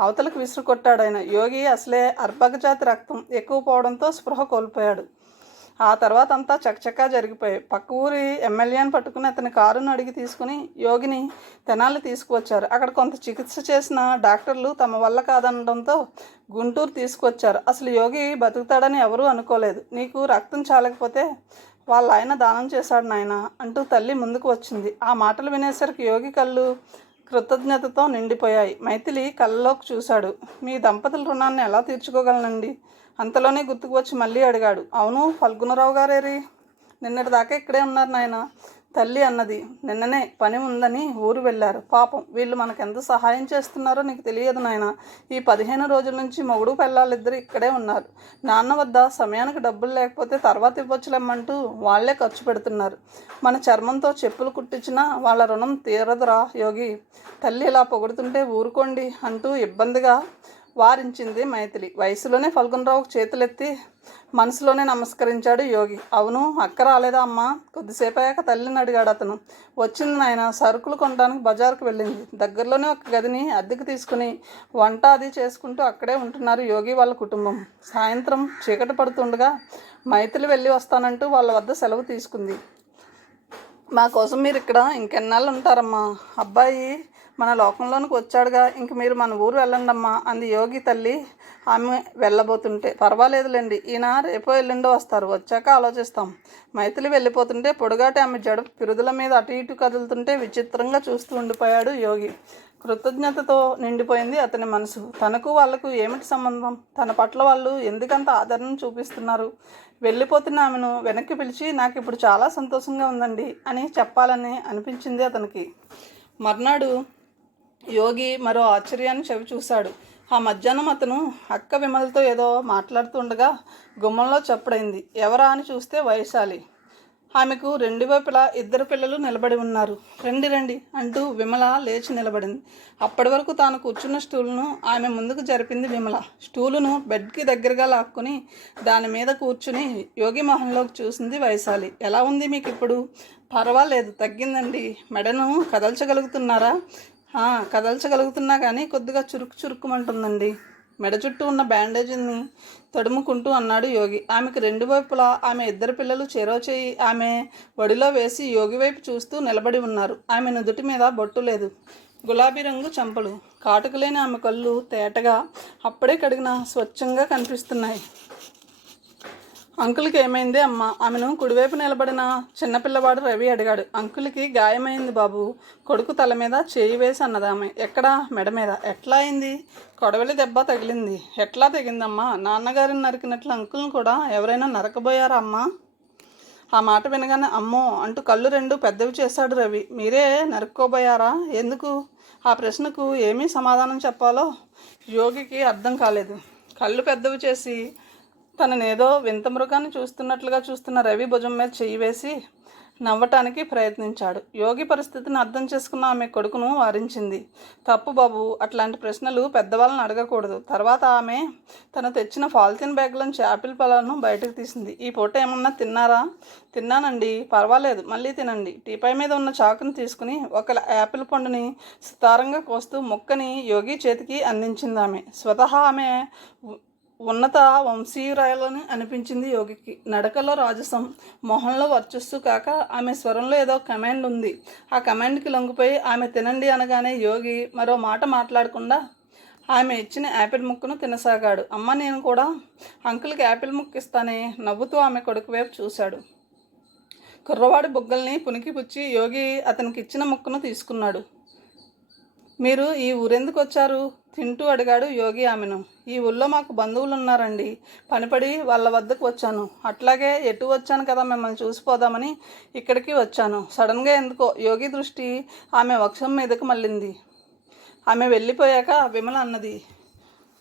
అవతలకు విసురు కొట్టాడు ఆయన. యోగి అసలే అర్భకజాతి రక్తం ఎక్కువ పోవడంతో స్పృహ కోల్పోయాడు. ఆ తర్వాత అంతా చకచకా జరిగిపోయాయి. పక్క ఊరి ఎమ్మెల్యేని పట్టుకుని అతని కారును అడిగి తీసుకుని యోగిని తెనాలి తీసుకువచ్చారు. అక్కడ కొంత చికిత్స చేసిన డాక్టర్లు తమ వల్ల కాదనడంతో గుంటూరు తీసుకువచ్చారు. అసలు యోగి బతుకుతాడని ఎవరూ అనుకోలేదు. నీకు రక్తం చాలకపోతే వాళ్ళ ఆయన దానం చేశాడు నాయన అంటూ తల్లి ముందుకు వచ్చింది. ఆ మాటలు వినేసరికి యోగి కళ్ళు కృతజ్ఞతతో నిండిపోయాయి. మైథిలి కళ్ళలోకి చూశాడు. మీ దంపతుల రుణాన్ని ఎలా తీర్చుకోగలనండి? అంతలోనే గుర్తుకు వచ్చి మళ్ళీ అడిగాడు. అవును, ఫల్గుణరావు గారేరి? నిన్నటి దాకా ఇక్కడే ఉన్నారు నాయన. తల్లి అన్నది. నిన్ననే పని ఉందని ఊరు వెళ్ళారు. పాపం వీళ్ళు మనకెంత సహాయం చేస్తున్నారో నీకు తెలియదు నాయన. ఈ 15 రోజుల నుంచి మొగుడు పెళ్ళాలిద్దరు ఇక్కడే ఉన్నారు. నాన్న వద్ద సమయానికి డబ్బులు లేకపోతే తర్వాత ఇవ్వచ్చులేమ్మంటూ వాళ్లే ఖర్చు పెడుతున్నారు. మన చర్మంతో చెప్పులు కుట్టించినా వాళ్ళ రుణం తీరదురా యోగి. తల్లి ఇలా పొగుడుతుంటే ఊరుకోండి అంటూ ఇబ్బందిగా వారించింది మైథిలి. వయసులోనే ఫల్గుణరావుకు చేతులెత్తి మనసులోనే నమస్కరించాడు యోగి. అవును, అక్క రాలేదా అమ్మా? కొద్దిసేపు అయ్యాక తల్లిని అడిగాడు అతను. వచ్చింది నాయన, సరుకులు కొనడానికి బజారుకు వెళ్ళింది. దగ్గరలోనే ఒక గదిని అద్దెకు తీసుకుని వంట అది చేసుకుంటూ అక్కడే ఉంటున్నారు యోగి వాళ్ళ కుటుంబం. సాయంత్రం చీకటి పడుతుండగా మైథిలి వెళ్ళి వస్తానంటూ వాళ్ళ వద్ద సెలవు తీసుకుంది. మా కోసం మీరు ఇక్కడ ఇంకెన్నాళ్ళు ఉంటారమ్మా? అబ్బాయి మన లోకంలోనికి వచ్చాడుగా, ఇంక మీరు మన ఊరు వెళ్ళండమ్మా అంది యోగి తల్లి ఆమె వెళ్ళబోతుంటే. పర్వాలేదులేండి, ఈయన రేపో ఎల్లుండో వస్తారు, వచ్చాక ఆలోచిస్తాం. మైథిలి వెళ్ళిపోతుంటే పొడుగాటి ఆమె జడ పిరుదుల మీద అటు ఇటు కదులుతుంటే విచిత్రంగా చూస్తూ ఉండిపోయాడు యోగి. కృతజ్ఞతతో నిండిపోయింది అతని మనసు. తనకు వాళ్లకు ఏమిటి సంబంధం? తన పట్ల వాళ్ళు ఎందుకంత ఆదరణ చూపిస్తున్నారు? వెళ్ళిపోతున్న ఆమెను వెనక్కి పిలిచి నాకు ఇప్పుడు చాలా సంతోషంగా ఉందండి అని చెప్పాలని అనిపించింది అతనికి. మర్నాడు యోగి మరో ఆశ్చర్యాన్ని చవి చూశాడు. ఆ మధ్యాహ్నం అతను అక్క విమలతో ఏదో మాట్లాడుతుండగా గుమ్మంలో చప్పుడైంది. ఎవరా అని చూస్తే వైశాలి. ఆమెకు రెండు వైపులా 2 పిల్లలు నిలబడి ఉన్నారు. రండి రండి అంటూ విమల లేచి నిలబడింది. అప్పటి వరకు తాను కూర్చున్న స్టూలును ఆమె ముందుకు జరిపింది విమల. స్టూలును బెడ్కి దగ్గరగా లాక్కుని దాని మీద కూర్చుని యోగి మొహంలోకి చూసింది వైశాలి. ఎలా ఉంది మీకు ఇప్పుడు? పర్వాలేదు, తగ్గిందండి. మెడను కదల్చగలుగుతున్నారా? కదల్చగలుగుతున్నా కానీ కొద్దిగా చురుక్కుమంటుందండి. మెడ చుట్టూ ఉన్న బ్యాండేజీని తడుముకుంటూ అన్నాడు యోగి. ఆమెకు 2 వైపులా ఆమె 2 పిల్లలు చెరో చేయి ఆమె ఒడిలో వేసి యోగి వైపు చూస్తూ నిలబడి ఉన్నారు. ఆమె నుదుటి మీద బొట్టు లేదు. గులాబీ రంగు చెంపలు, కాటుకలేని ఆమె కళ్ళు తేటగా అప్పుడే కడిగిన స్వచ్ఛంగా కనిపిస్తున్నాయి. అంకుల్కి ఏమైందే అమ్మ? ఆమెను కుడివైపు నిలబడిన చిన్నపిల్లవాడు రవి అడిగాడు. అంకుల్కి గాయమైంది బాబు. కొడుకు తల మీద చేయి వేసి అన్నదామె. ఎక్కడా? మెడ మీద. ఎట్లా అయింది? కొడవలి దెబ్బ తగిలింది. ఎట్లా తెగిందమ్మా? నాన్నగారిని నరికినట్లు అంకుల్ని కూడా ఎవరైనా నరకబోయారా అమ్మా? ఆ మాట వినగానే అమ్మో అంటూ కళ్ళు 2 పెద్దవి చేశాడు రవి. మీరే నరుక్కోబోయారా? ఎందుకు? ఆ ప్రశ్నకు ఏమీ సమాధానం చెప్పాలో యోగికి అర్థం కాలేదు. కళ్ళు పెద్దవి చేసి తననేదో వింత మృగాన్ని చూస్తున్నట్లుగా చూస్తున్న రవి భుజం మీద చెయ్యి వేసి నవ్వటానికి ప్రయత్నించాడు. యోగి పరిస్థితిని అర్థం చేసుకున్న ఆమె కొడుకును వారించింది. తప్పు బాబు, అట్లాంటి ప్రశ్నలు పెద్దవాళ్ళని అడగకూడదు. తర్వాత ఆమె తను తెచ్చిన పాలిథిన్ బ్యాగ్లోంచి యాపిల్ పళ్ళను బయటకు తీసింది. ఈ పూట ఏమన్నా తిన్నారా? తిన్నానండి. పర్వాలేదు, మళ్ళీ తినండి. టీపై మీద ఉన్న చాకుని తీసుకుని ఒక యాపిల్ పండుని సుతారంగా కోస్తూ ముక్కని యోగి చేతికి అందించింది ఆమె. స్వతహా ఆమె ఉన్నత వంశీయురాలని అనిపించింది యోగికి. నడకలో రాజసం, మొహంలో వర్చస్సు కాక ఆమె స్వరంలో ఏదో కమాండ్ ఉంది. ఆ కమాండ్కి లొంగిపోయి ఆమె తినండి అనగానే యోగి మరో మాట మాట్లాడకుండా ఆమె ఇచ్చిన యాపిల్ ముక్కను తినసాగాడు. అమ్మ, నేను కూడా అంకుల్కి యాపిల్ ముక్క ఇస్తానే నవ్వుతూ ఆమె కొడుకు వైపు చూశాడు. కుర్రవాడి బుగ్గల్ని పునికిపుచ్చి యోగి అతనికి ఇచ్చిన ముక్కను తీసుకున్నాడు. మీరు ఈ ఊరెందుకు వచ్చారు? తింటూ అడిగాడు యోగి ఆమెను. ఈ ఊళ్ళో మాకు బంధువులు ఉన్నారండి. పనిపడి వాళ్ళ వద్దకు వచ్చాను. అట్లాగే ఎటు వచ్చాను కదా, మిమ్మల్ని చూసిపోదామని ఇక్కడికి వచ్చాను. సడన్గా ఎందుకో యోగి దృష్టి ఆమె వక్షం మీదకు మళ్ళింది. ఆమె వెళ్ళిపోయాక విమల అన్నది.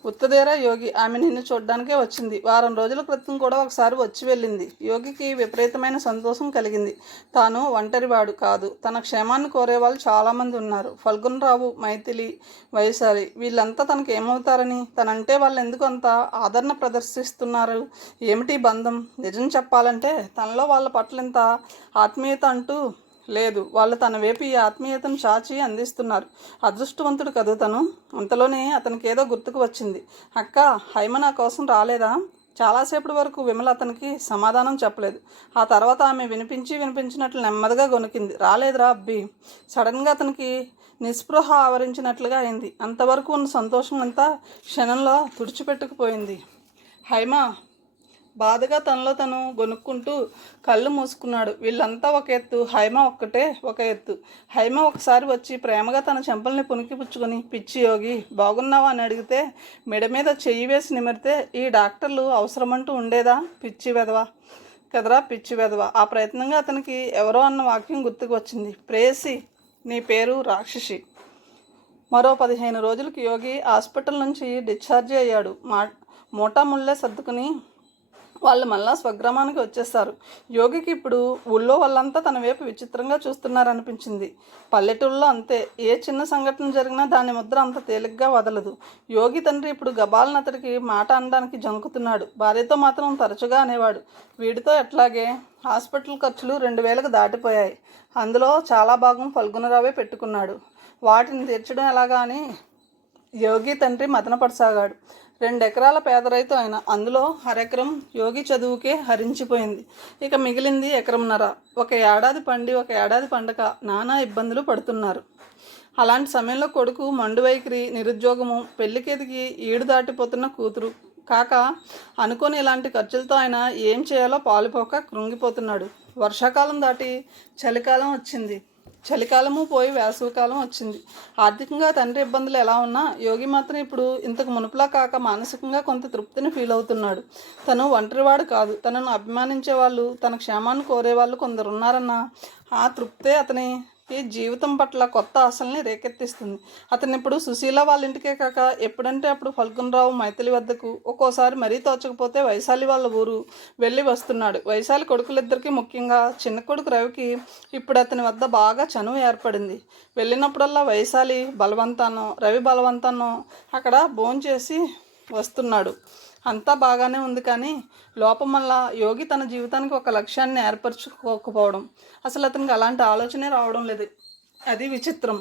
ఉత్తదేరా యోగి, ఆమె నిన్ను చూడ్డానికే వచ్చింది. వారం రోజుల క్రితం కూడా ఒకసారి వచ్చి వెళ్ళింది. యోగికి విపరీతమైన సంతోషం కలిగింది. తాను ఒంటరివాడు కాదు, తన క్షేమాన్ని కోరేవాళ్ళు చాలామంది ఉన్నారు. ఫల్గుణరావు, మైథిలి, వైశాలి వీళ్ళంతా తనకు ఏమవుతారని, తనంటే వాళ్ళు ఎందుకు అంత ఆదరణ ప్రదర్శిస్తున్నారు? ఏమిటి బంధం? నిజం చెప్పాలంటే తనలో వాళ్ళ పట్ల ఇంత ఆత్మీయత అంటూ లేదు. వాళ్ళు తన వైపు ఈ ఆత్మీయతను చాచి అందిస్తున్నారు. అదృష్టవంతుడు కదూ తను. అంతలోనే అతనికి ఏదో గుర్తుకు వచ్చింది. అక్క, హైమ నా కోసం రాలేదా? చాలాసేపటి వరకు విమల అతనికి సమాధానం చెప్పలేదు. ఆ తర్వాత ఆమె వినిపించినట్లు నెమ్మదిగా గొనికింది. రాలేదురా అబ్బి. సడన్గా అతనికి నిస్పృహ ఆవరించినట్లుగా అయింది. అంతవరకు ఉన్న సంతోషం అంతా క్షణంలో తుడిచిపెట్టుకుపోయింది. హైమ బాధగా తనలో తను గొనుక్కుంటూ కళ్ళు మూసుకున్నాడు. వీళ్ళంతా ఒక ఎత్తు, హైమ ఒక్కటే ఒక ఎత్తు. హైమ ఒకసారి వచ్చి ప్రేమగా తన చెంపల్ని పుణికిపుచ్చుకొని, పిచ్చి యోగి బాగున్నావా అని అడిగితే మెడ మీద చెయ్యి వేసి నిమిరితే ఈ డాక్టర్లు అవసరమంటూ ఉండేదా? పిచ్చి వెధవా, కదరా పిచ్చి వెధవ. ఆ ప్రయత్నంగా అతనికి ఎవరో అన్న వాక్యం గుర్తుకు వచ్చింది. ప్రేయసి, నీ పేరు రాక్షసి. మరో 15 రోజులకి యోగి హాస్పిటల్ నుంచి డిశ్చార్జి అయ్యాడు. మూటా ముళ్ళే సర్దుకుని వాళ్ళు మళ్ళా స్వగ్రామానికి వచ్చేస్తారు. యోగికి ఇప్పుడు ఊళ్ళో వాళ్ళంతా తన వైపు విచిత్రంగా చూస్తున్నారనిపించింది. పల్లెటూళ్ళలో అంతే. ఏ చిన్న సంఘటన జరిగినా దాని ముద్ర అంత తేలిగ్గా వదలదు. యోగి తండ్రి ఇప్పుడు గబాలను అతడికి మాట అనడానికి జంకుతున్నాడు. భార్యతో మాత్రం తరచుగా అనేవాడు, వీడితో ఎట్లాగే. హాస్పిటల్ ఖర్చులు 2000కు దాటిపోయాయి. అందులో చాలా భాగం ఫల్గుణరావే పెట్టుకున్నాడు. వాటిని తీర్చడం ఎలాగా అని యోగి తండ్రి మదనపడసాగాడు. 2 ఎకరాల పేద రైతు ఆయన. అందులో అరెకరం యోగి చదువుకే హరించిపోయింది. ఇక మిగిలింది 1.5 ఎకరం. ఒక ఏడాది పండి ఒక ఏడాది పండక నానా ఇబ్బందులు పడుతున్నారు. అలాంటి సమయంలో కొడుకు మండు వైఖరి, నిరుద్యోగము, పెళ్లికెదిగి ఈడు దాటిపోతున్న కూతురు కాక అనుకోని ఇలాంటి ఖర్చులతో ఆయన ఏం చేయాలో పాలుపోక కృంగిపోతున్నాడు. వర్షాకాలం దాటి చలికాలం వచ్చింది. చలికాలము పోయి వేసవికాలం వచ్చింది. ఆర్థికంగా తండ్రి ఇబ్బందులు ఎలా ఉన్నా యోగి మాత్రం ఇప్పుడు ఇంతకు మునుపులా కాక మానసికంగా కొంత తృప్తిని ఫీల్ అవుతున్నాడు. తను ఒంటరివాడు కాదు. తనను అభిమానించే వాళ్ళు, తన క్షేమాన్ని కోరేవాళ్ళు కొందరు ఉన్నారన్న ఆ తృప్తే అతని జీవితం పట్ల కొత్త ఆశల్ని రేకెత్తిస్తుంది. అతను ఇప్పుడు సుశీల వాళ్ళ ఇంటికే కాక ఎప్పుడంటే అప్పుడు ఫల్గుణరావు, మైథిలి వద్దకు, ఒక్కోసారి మరీ తోచకపోతే వైశాలి వాళ్ళ ఊరు వెళ్ళి వస్తున్నాడు. వైశాలి కొడుకులిద్దరికీ, ముఖ్యంగా చిన్న కొడుకు రవికి ఇప్పుడు అతని వద్ద బాగా చనువు ఏర్పడింది. వెళ్ళినప్పుడల్లా వైశాలి బలవంతానో రవి బలవంతానో అక్కడ భోంచేసి వస్తున్నాడు. అంతా బాగానే ఉంది. కానీ లోపం వల్ల యోగి తన జీవితానికి ఒక లక్ష్యాన్ని ఏర్పరచుకోకపోవడం, అసలు అతనికి అలాంటి ఆలోచనే రావడం లేదు. అది విచిత్రం.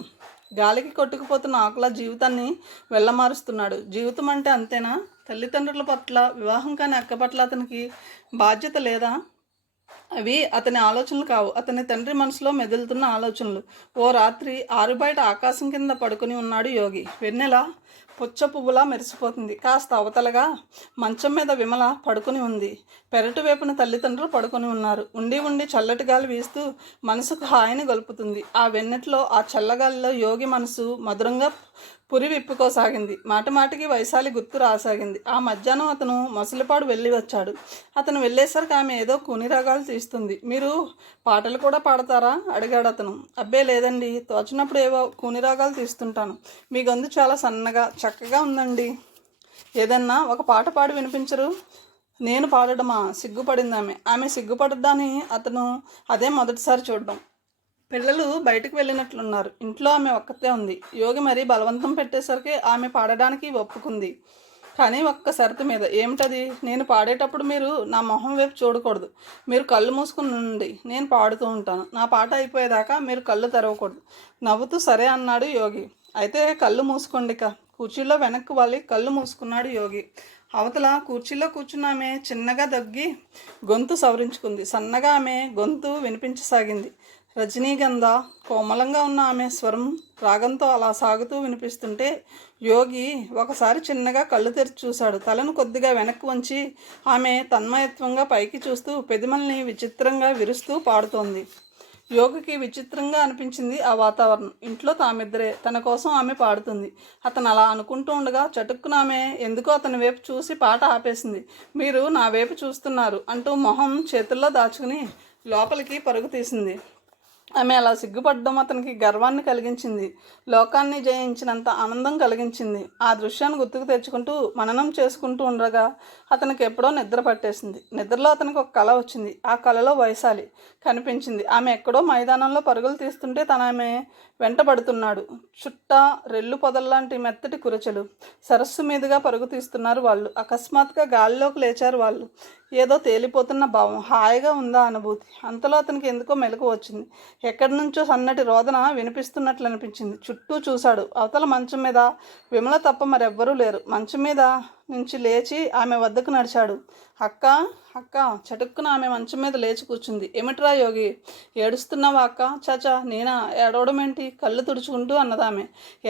గాలికి కొట్టుకుపోతున్న ఆకుల జీవితాన్ని వెళ్ళమారుస్తున్నాడు. జీవితం అంటే అంతేనా? తల్లిదండ్రుల పట్ల, వివాహం కాని అక్క పట్ల అతనికి బాధ్యత లేదా? అవి అతని ఆలోచనలు కావు. అతని తండ్రి మనసులో మెదులుతున్న ఆలోచనలు. ఓ రాత్రి ఆరుబయట ఆకాశం కింద పడుకుని ఉన్నాడు యోగి. వెన్నెల పుచ్చ పువ్వులా మెరిసిపోతుంది. కాస్త అవతలగా మంచం మీద విమల పడుకుని ఉంది. పెరటి వైపున తల్లిదండ్రులు పడుకొని ఉన్నారు. ఉండి ఉండి చల్లటి గాలి వీస్తూ మనసుకు హాయిని గొలుపుతుంది. ఆ వెన్నెట్లో, ఆ చల్లగాలిలో యోగి మనసు మధురంగా పురి విప్పుకోసాగింది. మాటిమాటికి వైశాలి గుర్తు రాసాగింది. ఆ మధ్యాహ్నం అతను మొసలిపాడు వెళ్ళి వచ్చాడు. అతను వెళ్ళేసరికి ఆమె ఏదో కూని రాగాలు తీస్తుంది. మీరు పాటలు కూడా పాడతారా అడిగాడు అతను. అబ్బే లేదండి, తోచినప్పుడు ఏవో కూని రాగాలు తీస్తుంటాను. మీ గొంతు చాలా సన్నగా చక్కగా ఉందండి. ఏదన్నా ఒక పాట పాడి వినిపించరు? నేను పాడడమా? సిగ్గుపడింది ఆమె. ఆమె సిగ్గుపడ్డాన్ని అతను అదే మొదటిసారి చూడడం. పిల్లలు బయటకు వెళ్ళినట్లున్నారు. ఇంట్లో ఆమె ఒక్కతే ఉంది. యోగి మరీ బలవంతం పెట్టేసరికి ఆమె పాడడానికి ఒప్పుకుంది. కానీ ఒక్క షరతు మీద. ఏమిటది? నేను పాడేటప్పుడు మీరు నా మొహం వైపు చూడకూడదు. మీరు కళ్ళు మూసుకుని ఉండి నేను పాడుతూ ఉంటాను. నా పాట అయిపోయేదాకా మీరు కళ్ళు తెరవకూడదు. నవ్వుతూ సరే అన్నాడు యోగి. అయితే కళ్ళు మూసుకోండిక. కుర్చీలో వెనక్కి వాలి కళ్ళు మూసుకున్నాడు యోగి. అవతల కుర్చీలో కూర్చున్న ఆమె చిన్నగా దగ్గి గొంతు సవరించుకుంది. సన్నగా ఆమె గొంతు వినిపించసాగింది. రజనీగంధ కోమలంగా ఉన్న ఆమె స్వరం రాగంతో అలా సాగుతూ వినిపిస్తుంటే యోగి ఒకసారి చిన్నగా కళ్ళు తెరిచి చూశాడు. తలను కొద్దిగా వెనక్కి వంచి ఆమె తన్మయత్వంగా పైకి చూస్తూ పెదిమల్ని విచిత్రంగా విరుస్తూ పాడుతోంది. యోగికి విచిత్రంగా అనిపించింది ఆ వాతావరణం. ఇంట్లో తామిద్దరే. తన కోసం ఆమె పాడుతుంది. అతను అలా అనుకుంటూ ఉండగా చటుక్కున ఆమె ఎందుకో అతని వైపు చూసి పాట ఆపేసింది. మీరు నా వైపు చూస్తున్నారు అంటూ మొహం చేతుల్లో దాచుకుని లోపలికి పరుగు తీసింది. ఆమె అలా సిగ్గుపడడం అతనికి గర్వాన్ని కలిగించింది. లోకాన్ని జయించినంత ఆనందం కలిగించింది. ఆ దృశ్యాన్ని గుర్తుకు తెచ్చుకుంటూ మననం చేసుకుంటూ ఉండగా అతనికి ఎప్పుడో నిద్ర పట్టేసింది. నిద్రలో అతనికి ఒక కళ వచ్చింది. ఆ కళలో వైశాలి కనిపించింది. ఆమె ఎక్కడో మైదానంలో పరుగులు తీస్తుంటే తన ఆమె వెంటబడుతున్నాడు. చుట్ట రెల్లు పొదల్లాంటి మెత్తటి కురచెలు. సరస్సు మీదుగా పరుగు తీస్తున్నారు వాళ్ళు. అకస్మాత్తుగా గాలిలోకి లేచారు వాళ్ళు. ఏదో తేలిపోతున్న భావం. హాయిగా ఉందా అనుభూతి. అంతలో అతనికి ఎందుకో మెలకు వచ్చింది. ఎక్కడి నుంచో సన్నటి రోదన వినిపిస్తున్నట్లు అనిపించింది. చుట్టూ చూశాడు. అవతల మంచం మీద విమల తప్ప మరెవ్వరూ లేరు. మంచం మీద నుంచి లేచి ఆమె వద్దకు నడిచాడు. అక్క అక్క. చటుక్కున ఆమె మంచం మీద లేచి కూర్చుంది. ఏమిట్రా యోగి, ఏడుస్తున్నావా అక్క? చాచా నేనా? ఏడవడం ఏంటి? కళ్ళు తుడుచుకుంటూ అన్నదామె.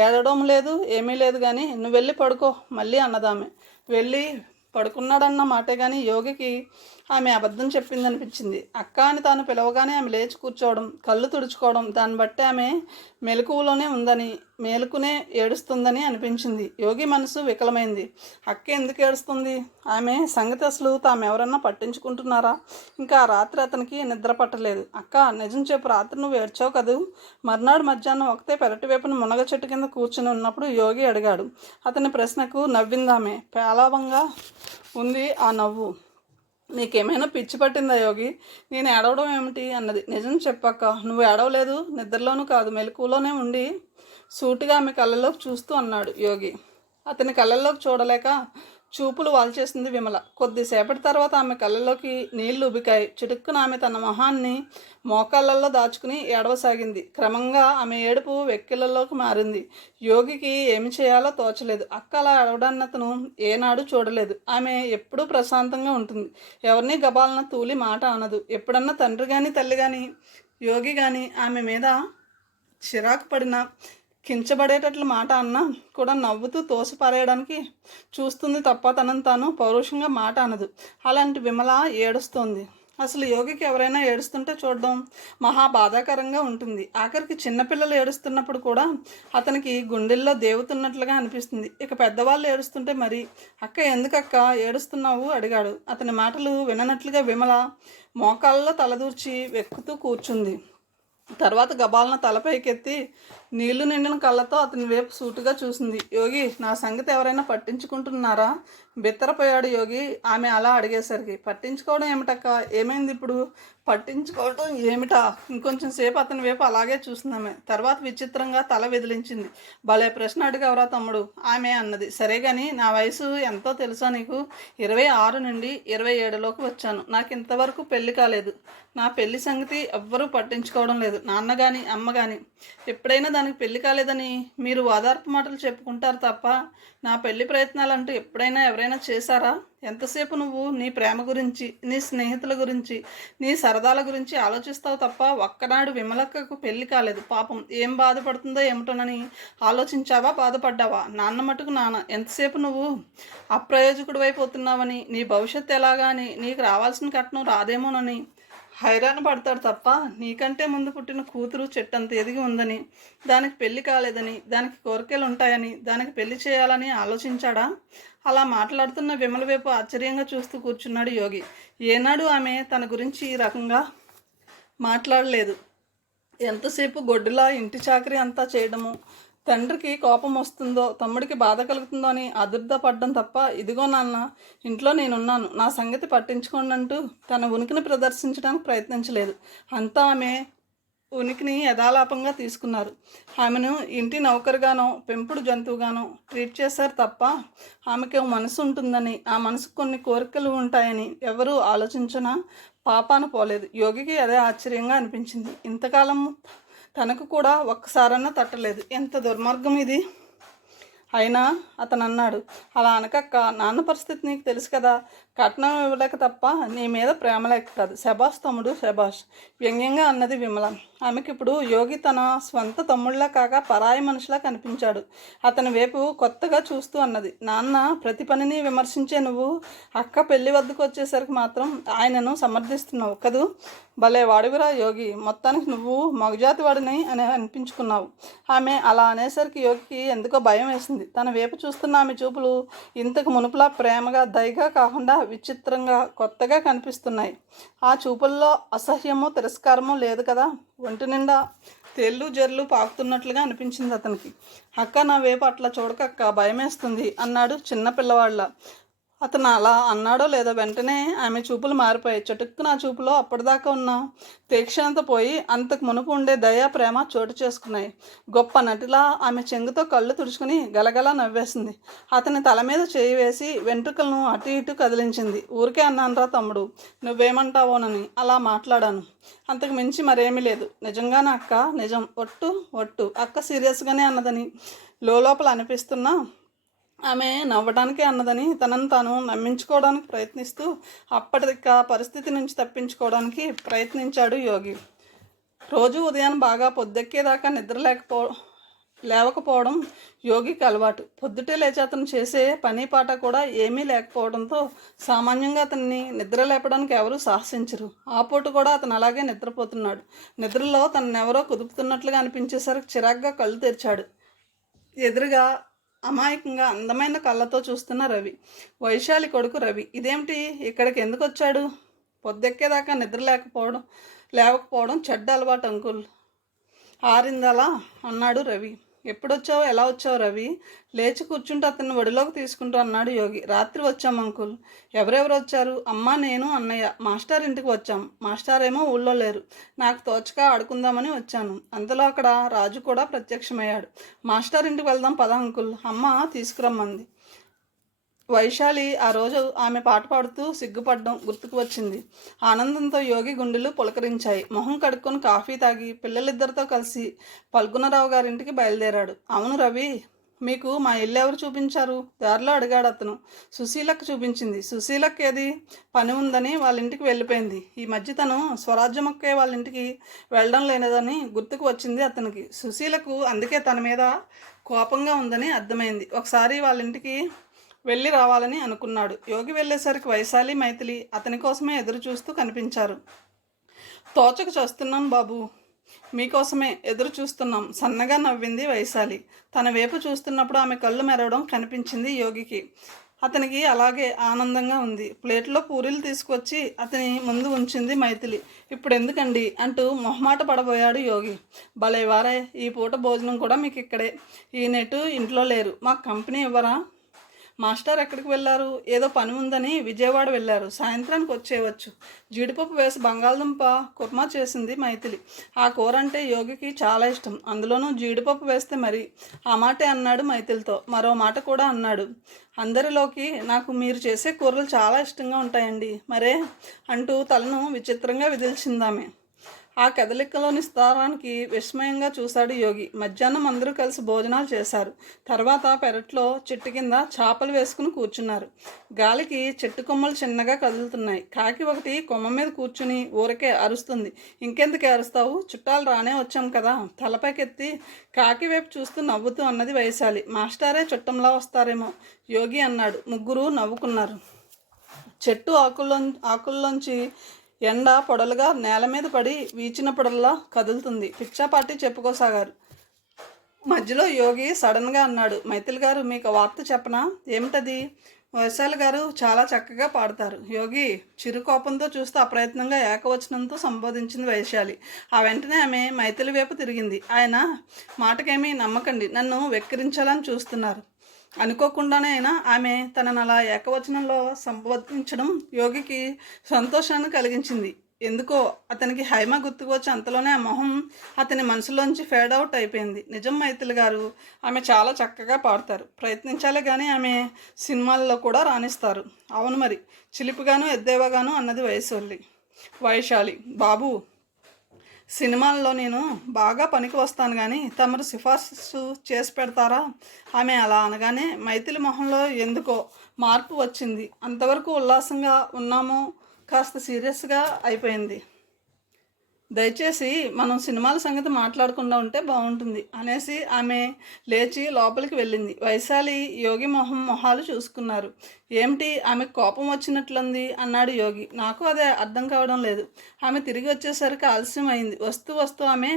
ఏడవడం లేదు, ఏమీ లేదు, కానీ నువ్వు వెళ్ళి పడుకో మళ్ళీ అన్నదామె. వెళ్ళి పడుకున్నాడన్న మాటే కానీ యోగికి ఆమె అబద్ధం చెప్పిందనిపించింది. అక్క అని తాను పిలవగానే ఆమె లేచి కూర్చోవడం, కళ్ళు తుడుచుకోవడం, దాన్ని బట్టి ఆమె మెలకువలోనే ఉందని, మేలుకునే ఏడుస్తుందని అనిపించింది. యోగి మనసు వికలమైంది. అక్క ఎందుకు ఏడుస్తుంది? ఆమె సంగతి అసలు తామెవరన్నా పట్టించుకుంటున్నారా? ఇంకా ఆ రాత్రి అతనికి నిద్ర పట్టలేదు. అక్క, నిజం చెప్పు, రాత్రి నువ్వు ఏడ్చావు కదూ? మర్నాడు మధ్యాహ్నం ఒకతే పెరటి వైపున మునగ చెట్టు కింద కూర్చుని ఉన్నప్పుడు యోగి అడిగాడు. అతని ప్రశ్నకు నవ్విందామె. పేలవంగా ఉంది ఆ నవ్వు. నీకేమైనా పిచ్చి పట్టిందా యోగి? నేను ఏడవడం ఏమిటి అన్నది. నిజం చెప్పక్క, నువ్వు ఏడవలేదు, నిద్రలోనూ కాదు, మెలకువలోనే ఉండి సూటిగా ఆమె కళ్ళలోకి చూస్తూ అన్నాడు యోగి. అతని కళ్ళల్లోకి చూడలేక చూపులు వాల్చేసింది విమల. కొద్దిసేపటి తర్వాత ఆమె కళ్ళలోకి నీళ్లు ఉబికాయి. చిటుక్కున ఆమె తన మొహాన్ని మోకాళ్ళల్లో దాచుకుని ఏడవసాగింది. క్రమంగా ఆమె ఏడుపు వెక్కిళ్ళలోకి మారింది. యోగికి ఏమి చేయాలో తోచలేదు. అక్క అలా ఏడవడాన్ని అతను ఏనాడు చూడలేదు. ఆమె ఎప్పుడూ ప్రశాంతంగా ఉంటుంది. ఎవరిని గబాలన తూలి మాట అనదు. ఎప్పుడన్నా తండ్రి కానీ తల్లి కానీ యోగి కానీ ఆమె మీద చిరాకు పడిన, కించబడేటట్లు మాట అన్నా కూడా నవ్వుతూ తోసిపారేయడానికి చూస్తుంది తప్ప తనను తాను పౌరుషంగా మాట అనదు. అలాంటి విమల ఏడుస్తోంది. అసలు యోగికి ఎవరైనా ఏడుస్తుంటే చూడడం మహా బాధాకరంగా ఉంటుంది. ఆఖరికి చిన్నపిల్లలు ఏడుస్తున్నప్పుడు కూడా అతనికి గుండెల్లో దేవుతున్నట్లుగా అనిపిస్తుంది. ఇక పెద్దవాళ్ళు ఏడుస్తుంటే మరి. అక్క, ఎందుకక్క ఏడుస్తున్నావు అడిగాడు. అతని మాటలు విననట్లుగా విమల మోకాళ్ళలో తలదూర్చి వెక్కుతూ కూర్చుంది. తర్వాత గబాలన తలపైకెత్తి నీళ్లు నిండిన కళ్ళతో అతని వైపు సూటుగా చూసింది. యోగి, నా సంగతి ఎవరైనా పట్టించుకుంటున్నారా? బిత్తరపోయాడు యోగి ఆమె అలా అడిగేసరికి. పట్టించుకోవడం ఏమిటక్క? ఏమైంది ఇప్పుడు? పట్టించుకోవడం ఏమిటా? ఇంకొంచెం సేపు అతని వైపు అలాగే చూసిందామె. తర్వాత విచిత్రంగా తల విదిలించింది. భలే ప్రశ్న అడిగవరా తమ్ముడు ఆమె అన్నది. సరే గాని, నా వయసు ఎంతో తెలుసా నీకు? 26 నుండి 27లోకి వచ్చాను. నాకు ఇంతవరకు పెళ్లి కాలేదు. నా పెళ్లి సంగతి ఎవ్వరూ పట్టించుకోవడం లేదు. నాన్న కానీ అమ్మ కానీ. ఎప్పుడైనా దానికి పెళ్లి కాలేదని మీరు ఓదార్పు మాటలు చెప్పుకుంటారు తప్ప నా పెళ్లి ప్రయత్నాలు అంటూ ఎప్పుడైనా ఎవరైనా చేశారా? ఎంతసేపు నువ్వు నీ ప్రేమ గురించి, నీ స్నేహితుల గురించి, నీ సరదాల గురించి ఆలోచిస్తావు తప్ప ఒక్కనాడు విమలక్కకు పెళ్లి కాలేదు. పాపం ఏం బాధపడుతుందో ఏమిటోనని ఆలోచించావా? బాధపడ్డావా? నాన్న మటుకు నాన్న. ఎంతసేపు నువ్వు అప్రయోజకుడు అయిపోతున్నావని, నీ భవిష్యత్తు ఎలాగా అని, నీకు రావాల్సిన కట్నం రాదేమోనని హైరాణ పడతాడు తప్ప నీకంటే ముందు పుట్టిన కూతురు చెట్టంత ఎదిగి ఉందని, దానికి పెళ్లి కాలేదని, దానికి కోరికలు ఉంటాయని, దానికి పెళ్లి చేయాలని ఆలోచించాడా? అలా మాట్లాడుతున్న విమల వైపు ఆశ్చర్యంగా చూస్తూ కూర్చున్నాడు యోగి. ఏనాడు ఆమె తన గురించి ఈ రకంగా మాట్లాడలేదు. ఎంతసేపు గొడ్డులా ఇంటి చాకరీ అంతా చేయడము, తండ్రికి కోపం వస్తుందో, తమ్ముడికి బాధ కలుగుతుందో అని అదుర్ధపడ్డం తప్ప, ఇదిగో నాన్న, ఇంట్లో నేనున్నాను, నా సంగతి పట్టించుకోండి అంటూ తన ఉనికిని ప్రదర్శించడానికి ప్రయత్నించలేదు. అంతా ఆమె ఉనికిని యథాలాపంగా తీసుకున్నారు. ఆమెను ఇంటి నౌకరుగానో పెంపుడు జంతువుగానో ట్రీట్ చేశారు తప్ప ఆమెకి మనసు ఉంటుందని, ఆ మనసుకు కొన్ని కోరికలు ఉంటాయని ఎవరూ ఆలోచించినా పాపాన పోలేదు. యోగికి అదే ఆశ్చర్యంగా అనిపించింది. ఇంతకాలం తనకు కూడా ఒక్కసారన్నా తట్టలేదు. ఎంత దుర్మార్గం ఇది! అయినా అతను అన్నాడు, అలా అనకక్క, నాన్న పరిస్థితి నీకు తెలుసు కదా. కట్నం ఇవ్వలేక తప్ప నీ మీద ప్రేమ లేక కాదు. శబాష్ తమ్ముడు, శబాష్ వ్యంగ్యంగా అన్నది విమల. ఆమెకి ఇప్పుడు యోగి తన స్వంత తమ్ముళ్ళ కాక పరాయి మనిషిలా కనిపించాడు. అతని వైపు కొత్తగా చూస్తూ అన్నది, నాన్న ప్రతి పనిని విమర్శించే నువ్వు అక్క పెళ్లి వద్దకు వచ్చేసరికి మాత్రం ఆయనను సమర్థిస్తున్నావు కదూ? భలే వాడివిరా యోగి, మొత్తానికి నువ్వు మగజాతి వాడిని అని అనిపించుకున్నావు. ఆమె అలా అనేసరికి యోగికి ఎందుకో భయం వేసింది. తన వైపు చూస్తున్న ఆమె చూపులు ఇంతకు మునుపులా ప్రేమగా, దయగా కాకుండా విచిత్రంగా, కొత్తగా కనిపిస్తున్నాయి. ఆ చూపుల్లో అసహ్యమో తిరస్కారమో లేదు కదా. ఒంటి నిండా తెల్లు జర్లు పాకుతున్నట్లుగా అనిపించింది అతనికి. అక్క, నా వైపు అట్లా చూడకక్క, భయమేస్తుంది అన్నాడు చిన్న పిల్లవాళ్ళ. అతను అలా అన్నాడో లేదో వెంటనే ఆమె చూపులు మారిపోయాయి. చటుక్కున ఆ చూపులో అప్పటిదాకా ఉన్న తీక్షణత పోయి అంతకు మునుపు ఉండే దయ, ప్రేమ చోటు చేసుకున్నాయి. గొప్ప నటిలా ఆమె చెంగుతో కళ్ళు తుడుచుకుని గలగలా నవ్వేసింది. అతని తల మీద చేయి వేసి వెంట్రుకలను అటు ఇటు కదిలించింది. ఊరికే అన్నానురా తమ్ముడు, నువ్వేమంటావోనని అలా మాట్లాడాను. అంతకు మించి మరేమీ లేదు. నిజంగానే అక్క, నిజం, ఒట్టు ఒట్టు. అక్క సీరియస్గానే అన్నదని లోపల అనిపిస్తున్నా ఆమె నవ్వడానికే అన్నదని తనను తాను నమ్మించుకోవడానికి ప్రయత్నిస్తూ అప్పటిక పరిస్థితి నుంచి తప్పించుకోవడానికి ప్రయత్నించాడు యోగి. రోజు ఉదయం బాగా పొద్దెక్కేదాకా నిద్ర లేవకపోవడం యోగికి అలవాటు. పొద్దుటే లేచి అతను చేసే పని పాట కూడా ఏమీ లేకపోవడంతో సామాన్యంగా అతన్ని నిద్ర లేపడానికి ఎవరూ సాహసించరు. ఆ పూట కూడా అతను అలాగే నిద్రపోతున్నాడు. నిద్రలో తనెవరో కుదుపుతున్నట్లుగా అనిపించేసరికి చిరాగ్గా కళ్ళు తెరిచాడు. ఎదురుగా అమాయకంగా అందమైన కళ్ళతో చూస్తున్న రవి, వైశాలి కొడుకు రవి. ఇదేమిటి, ఇక్కడికి ఎందుకు వచ్చాడు? పొద్దెక్కేదాకా నిద్ర లేవకపోవడం చెడ్డ అలవాటు అంకుల్. ఆరిందలా అన్నాడు రవి. ఎప్పుడొచ్చావు, ఎలా వచ్చావు రవి? లేచి కూర్చుంటూ అతన్ని ఒడిలోకి తీసుకుంటూ అన్నాడు యోగి. రాత్రి వచ్చాం అంకుల్. ఎవరెవరు వచ్చారు? అమ్మ, నేను, అన్నయ్య. మాస్టర్ ఇంటికి వచ్చాం. మాస్టర్ ఏమో ఊళ్ళో లేరు. నాకు తోచక ఆడుకుందామని వచ్చాను. అంతలో అక్కడ రాజు కూడా ప్రత్యక్షమయ్యాడు. మాస్టర్ ఇంటికి వెళ్దాం పద అంకుల్, అమ్మ తీసుకురమ్మంది. వైశాలి ఆ రోజు ఆమె పాట పాడుతూ సిగ్గుపడడం గుర్తుకు వచ్చింది. ఆనందంతో యోగి గుండెలు పులకరించాయి. మొహం కడుక్కొని కాఫీ తాగి పిల్లలిద్దరితో కలిసి పల్గుణరావు గారింటికి బయలుదేరాడు. అవును రవి, మీకు మా ఇల్లు ఎవరు చూపించారు? దారిలో అడిగాడు అతను. సుశీలకు చూపించింది. సుశీలకి ఏది పని ఉందని వాళ్ళ ఇంటికి వెళ్ళిపోయింది. ఈ మధ్య తను స్వరాజ్యమక్కే వాళ్ళ ఇంటికి వెళ్ళడం లేనిదని గుర్తుకు వచ్చింది అతనికి. సుశీలకు అందుకే తన మీద కోపంగా ఉందని అర్థమైంది. ఒకసారి వాళ్ళ ఇంటికి వెళ్ళి రావాలని అనుకున్నాడు. యోగి వెళ్ళేసరికి వైశాలి, మైథిలి అతని కోసమే ఎదురు చూస్తూ కనిపించారు. తోచకు చేస్తున్నాం బాబు, మీకోసమే ఎదురు చూస్తున్నాం, సన్నగా నవ్వింది వైశాలి. తన వైపు చూస్తున్నప్పుడు ఆమె కళ్ళు మెరవడం కనిపించింది యోగికి. అతనికి అలాగే ఆనందంగా ఉంది. ప్లేట్లో పూరీలు తీసుకొచ్చి అతని ముందు ఉంచింది మైథిలి. ఇప్పుడు ఎందుకండి అంటూ మొహమాట పడబోయాడు యోగి. భలే వారే, ఈ పూట భోజనం కూడా మీకు ఇక్కడే. ఈ నెటు ఇంట్లో లేరు, మాకు కంపెనీ ఇవ్వరా? మాస్టర్ ఎక్కడికి వెళ్ళారు? ఏదో పని ఉందని విజయవాడ వెళ్ళారు. సాయంత్రానికి వచ్చేయవచ్చు. జీడిపప్పు వేసి బంగాళదుంప కుర్మా చేసింది మైథిలి. ఆ కూర అంటే యోగికి చాలా ఇష్టం. అందులోనూ జీడిపప్పు వేస్తే మరి. ఆ మాటే అన్నాడు మైథిలితో. మరో మాట కూడా అన్నాడు. అందరిలోకి నాకు మీరు చేసే కూరలు చాలా ఇష్టంగా ఉంటాయండి. మరే అంటూ తలను విచిత్రంగా విదిల్చిందామె. ఆ కదలికలోని స్థానానికి విస్మయంగా చూశాడు యోగి. మధ్యాహ్నం అందరూ కలిసి భోజనాలు చేశారు. తర్వాత పెరట్లో చెట్టు కింద చాపలు వేసుకుని కూర్చున్నారు. గాలికి చెట్టు కొమ్మలు చిన్నగా కదులుతున్నాయి. కాకి ఒకటి కొమ్మ మీద కూర్చుని ఊరకే అరుస్తుంది. ఇంకెందుకు అరుస్తావు? చుట్టాలు రానే వచ్చాం కదా. తలపైకెత్తి కాకి వైపు చూస్తూ నవ్వుతూ అన్నది వైశాలి. మాస్టారే చుట్టంలా వస్తారేమో యోగి అన్నాడు. ముగ్గురు నవ్వుకున్నారు. చెట్టు ఆకుల్లోంచి ఎండ పొడలుగా నేల మీద పడి వీచినప్పుడల్లా కదులుతుంది. పిచ్చాపాటి చెప్పుకోసాగారు. మధ్యలో యోగి సడన్గా అన్నాడు. మైథిలి గారు, మీకు వార్త చెప్పనా? ఏమిటది? వైశాలి గారు చాలా చక్కగా పాడతారు. యోగి చిరుకోపంతో చూస్తూ అప్రయత్నంగా ఏకవచనంతో సంబోధించింది వైశాలి. ఆ వెంటనే ఆమె మైథిలి వైపు తిరిగింది. ఆయన మాటకేమీ నమ్మకండి, నన్ను వెక్కిరించాలని చూస్తున్నారు. అనుకోకుండానే అయినా ఆమె తనను అలా ఏకవచనంలో సంబోధించడం యోగికి సంతోషాన్ని కలిగించింది. ఎందుకో అతనికి హైమ గుర్తుకు వచ్చి అంతలోనే ఆ మొహం అతని మనసులోంచి ఫేడ్ అవుట్ అయిపోయింది. నిజం మైథిలి గారు, ఆమె చాలా చక్కగా పాడతారు. ప్రయత్నించాలే కానీ ఆమె సినిమాల్లో కూడా రాణిస్తారు. అవును మరి, చిలిపిగాను ఎద్దేవాగాను అన్నది వైశాలి. బాబు, సినిమాల్లో నేను బాగా పనికి వస్తాను కానీ తమరు సిఫార్సు చేసి పెడతారా? ఆమె అలా అనగానే మైథిలి మొహంలో ఎందుకో మార్పు వచ్చింది. అంతవరకు ఉల్లాసంగా ఉన్నామో కాస్త సీరియస్గా అయిపోయింది. దయచేసి మనం సినిమాల సంగతి మాట్లాడకుండా ఉంటే బాగుంటుంది అనేసి ఆమె లేచి లోపలికి వెళ్ళింది. వైశాలి యోగి మొహాలు చూసుకున్నారు. ఏమిటి, ఆమెకు కోపం వచ్చినట్లుంది అన్నాడు యోగి. నాకు అదే అర్థం కావడం లేదు. ఆమె తిరిగి వచ్చేసరికి ఆలస్యం అయింది. వస్తూ ఆమె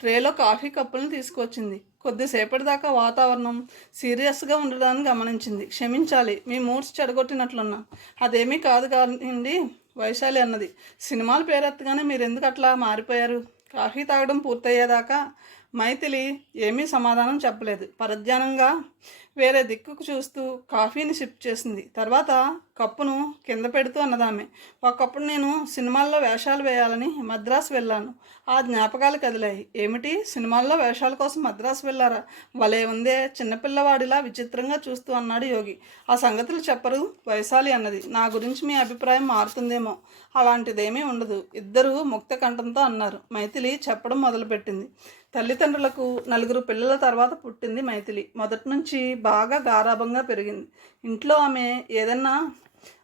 ట్రేలో కాఫీ కప్పులను తీసుకొచ్చింది. కొద్దిసేపటి దాకా వాతావరణం సీరియస్గా ఉండడాన్ని గమనించింది. క్షమించాలి, మీ మూడ్స్ చెడగొట్టినట్లున్నా. అదేమీ కాదు కానివ్వండి వైశాలి అన్నది. సినిమాల పేరెత్తగానే మీరు ఎందుకు అట్లా మారిపోయారు? కాఫీ తాగడం పూర్తయ్యేదాకా మైథిలి ఏమీ సమాధానం చెప్పలేదు. పరధ్యానంగా వేరే దిక్కుకు చూస్తూ కాఫీని సిప్ చేసింది. తర్వాత కప్పును కింద పెడుతూ అన్నదామె. ఒకప్పుడు నేను సినిమాల్లో వేషాలు వేయాలని మద్రాసు వెళ్ళాను. ఆ జ్ఞాపకాలు కదిలాయి. ఏమిటి, సినిమాల్లో వేషాల కోసం మద్రాసు వెళ్ళారా? భలే ఉందే, చిన్నపిల్లవాడిలా విచిత్రంగా చూస్తూ అన్నాడు యోగి. ఆ సంగతులు చెప్పరు వైశాలి అన్నది. నా గురించి మీ అభిప్రాయం మారుతుందేమో. అలాంటిదేమీ ఉండదు, ఇద్దరు ముక్త కంఠంతో అన్నారు. మైథిలి చెప్పడం మొదలుపెట్టింది. తల్లిదండ్రులకు 4 పిల్లల తర్వాత పుట్టింది మైథిలి. మొదటి నుంచి బాగా గారాబంగా పెరిగింది. ఇంట్లో ఆమె ఏదన్నా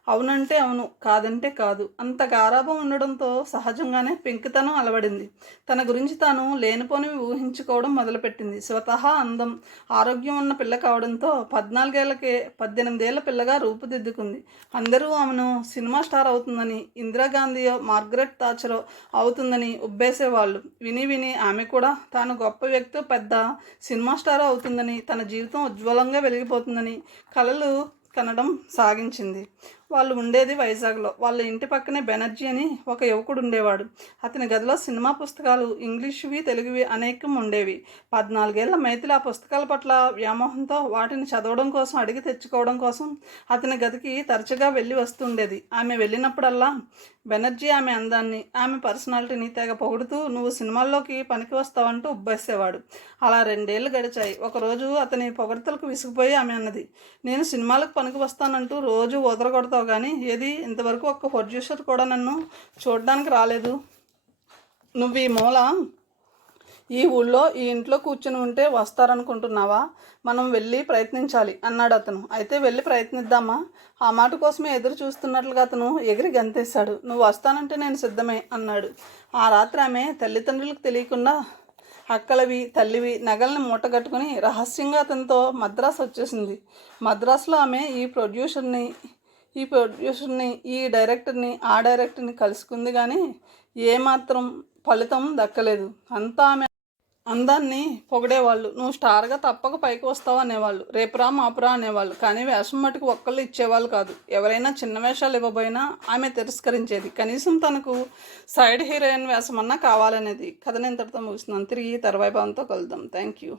అవునంటే అవును, కాదంటే కాదు. అంత గారాబం ఉండడంతో సహజంగానే పెంకితనం అలవడింది. తన గురించి తాను లేనిపోనివి ఊహించుకోవడం మొదలుపెట్టింది. స్వతహా అందం, ఆరోగ్యం ఉన్న పిల్ల కావడంతో 14 ఏళ్లకే 18 ఏళ్ల పిల్లగా రూపుదిద్దుకుంది. అందరూ ఆమెను సినిమా స్టార్ అవుతుందని, ఇందిరాగాంధీయో మార్గరెట్ థాచరో అవుతుందని ఉబ్బేసేవాళ్ళు. విని విని ఆమె కూడా తాను గొప్ప వ్యక్తో పెద్ద సినిమా స్టార్ అవుతుందని, తన జీవితం ఉజ్వలంగా వెలిగిపోతుందని కలలు కనడం సాగించింది. వాళ్ళు ఉండేది వైజాగ్లో. వాళ్ళ ఇంటి పక్కనే బెనర్జీ అని ఒక యువకుడు ఉండేవాడు. అతని గదిలో సినిమా పుస్తకాలు ఇంగ్లీషువి, తెలుగువి అనేకం ఉండేవి. 14 ఏళ్ల మైథిలి ఆ పుస్తకాల పట్ల వ్యామోహంతో వాటిని చదవడం కోసం, అడిగి తెచ్చుకోవడం కోసం అతని గదికి తరచుగా వెళ్ళి వస్తుండేది. ఆమె వెళ్ళినప్పుడల్లా బెనర్జీ ఆమె అందాన్ని, ఆమె పర్సనాలిటీని తెగ పొగుడుతూ నువ్వు సినిమాల్లోకి పనికి వస్తావంటూ ఉబ్బేసేవాడు. అలా 2 ఏళ్లు గడిచాయి. ఒకరోజు అతని పొగడ్తలకు విసిగిపోయి ఆమె అన్నది, నేను సినిమాలకు పనికి వస్తానంటూ రోజు ఊదరగొడతావు కానీ ఏది ఇంతవరకు ఒక్క ప్రొడ్యూసర్ కూడా నన్ను చూడడానికి రాలేదు. నువ్వు ఈ ఊళ్ళో ఈ ఇంట్లో కూర్చుని ఉంటే వస్తారనుకుంటున్నావా? మనం వెళ్ళి ప్రయత్నించాలి అన్నాడు అతను. అయితే వెళ్ళి ప్రయత్నిద్దామా? ఆ మాట కోసమే ఎదురు చూస్తున్నట్లుగా అతను ఎగిరి గంతేశాడు. నువ్వు వస్తానంటే నేను సిద్ధమే అన్నాడు. ఆ రాత్రి ఆమె తల్లిదండ్రులకు తెలియకుండా అక్కలవి, తల్లివి నగల్ని మూటగట్టుకుని రహస్యంగా అతనితో మద్రాసు వచ్చేసింది. మద్రాసులో ఆమె ఈ ప్రొడ్యూసర్ని, ఈ డైరెక్టర్ని, ఆ డైరెక్టర్ని కలుసుకుంది కానీ ఏమాత్రం ఫలితం దక్కలేదు. అంతా ఆమె అందాన్ని పొగిడేవాళ్ళు. నువ్వు స్టార్గా తప్పక పైకి వస్తావు అనేవాళ్ళు. రేపురా మాపురా అనేవాళ్ళు. కానీ వేషం మటుకు ఒక్కళ్ళు ఇచ్చేవాళ్ళు కాదు. ఎవరైనా చిన్న వేషాలు ఇవ్వబోయినా ఆమె తిరస్కరించేది. కనీసం తనకు సైడ్ హీరోయిన్ వేషమన్నా కావాలనేది. కథను ఇంతటితో ముగిస్తున్నాను. తిరిగి తర్వాయి భావంతో కలుద్దాం. Thank you.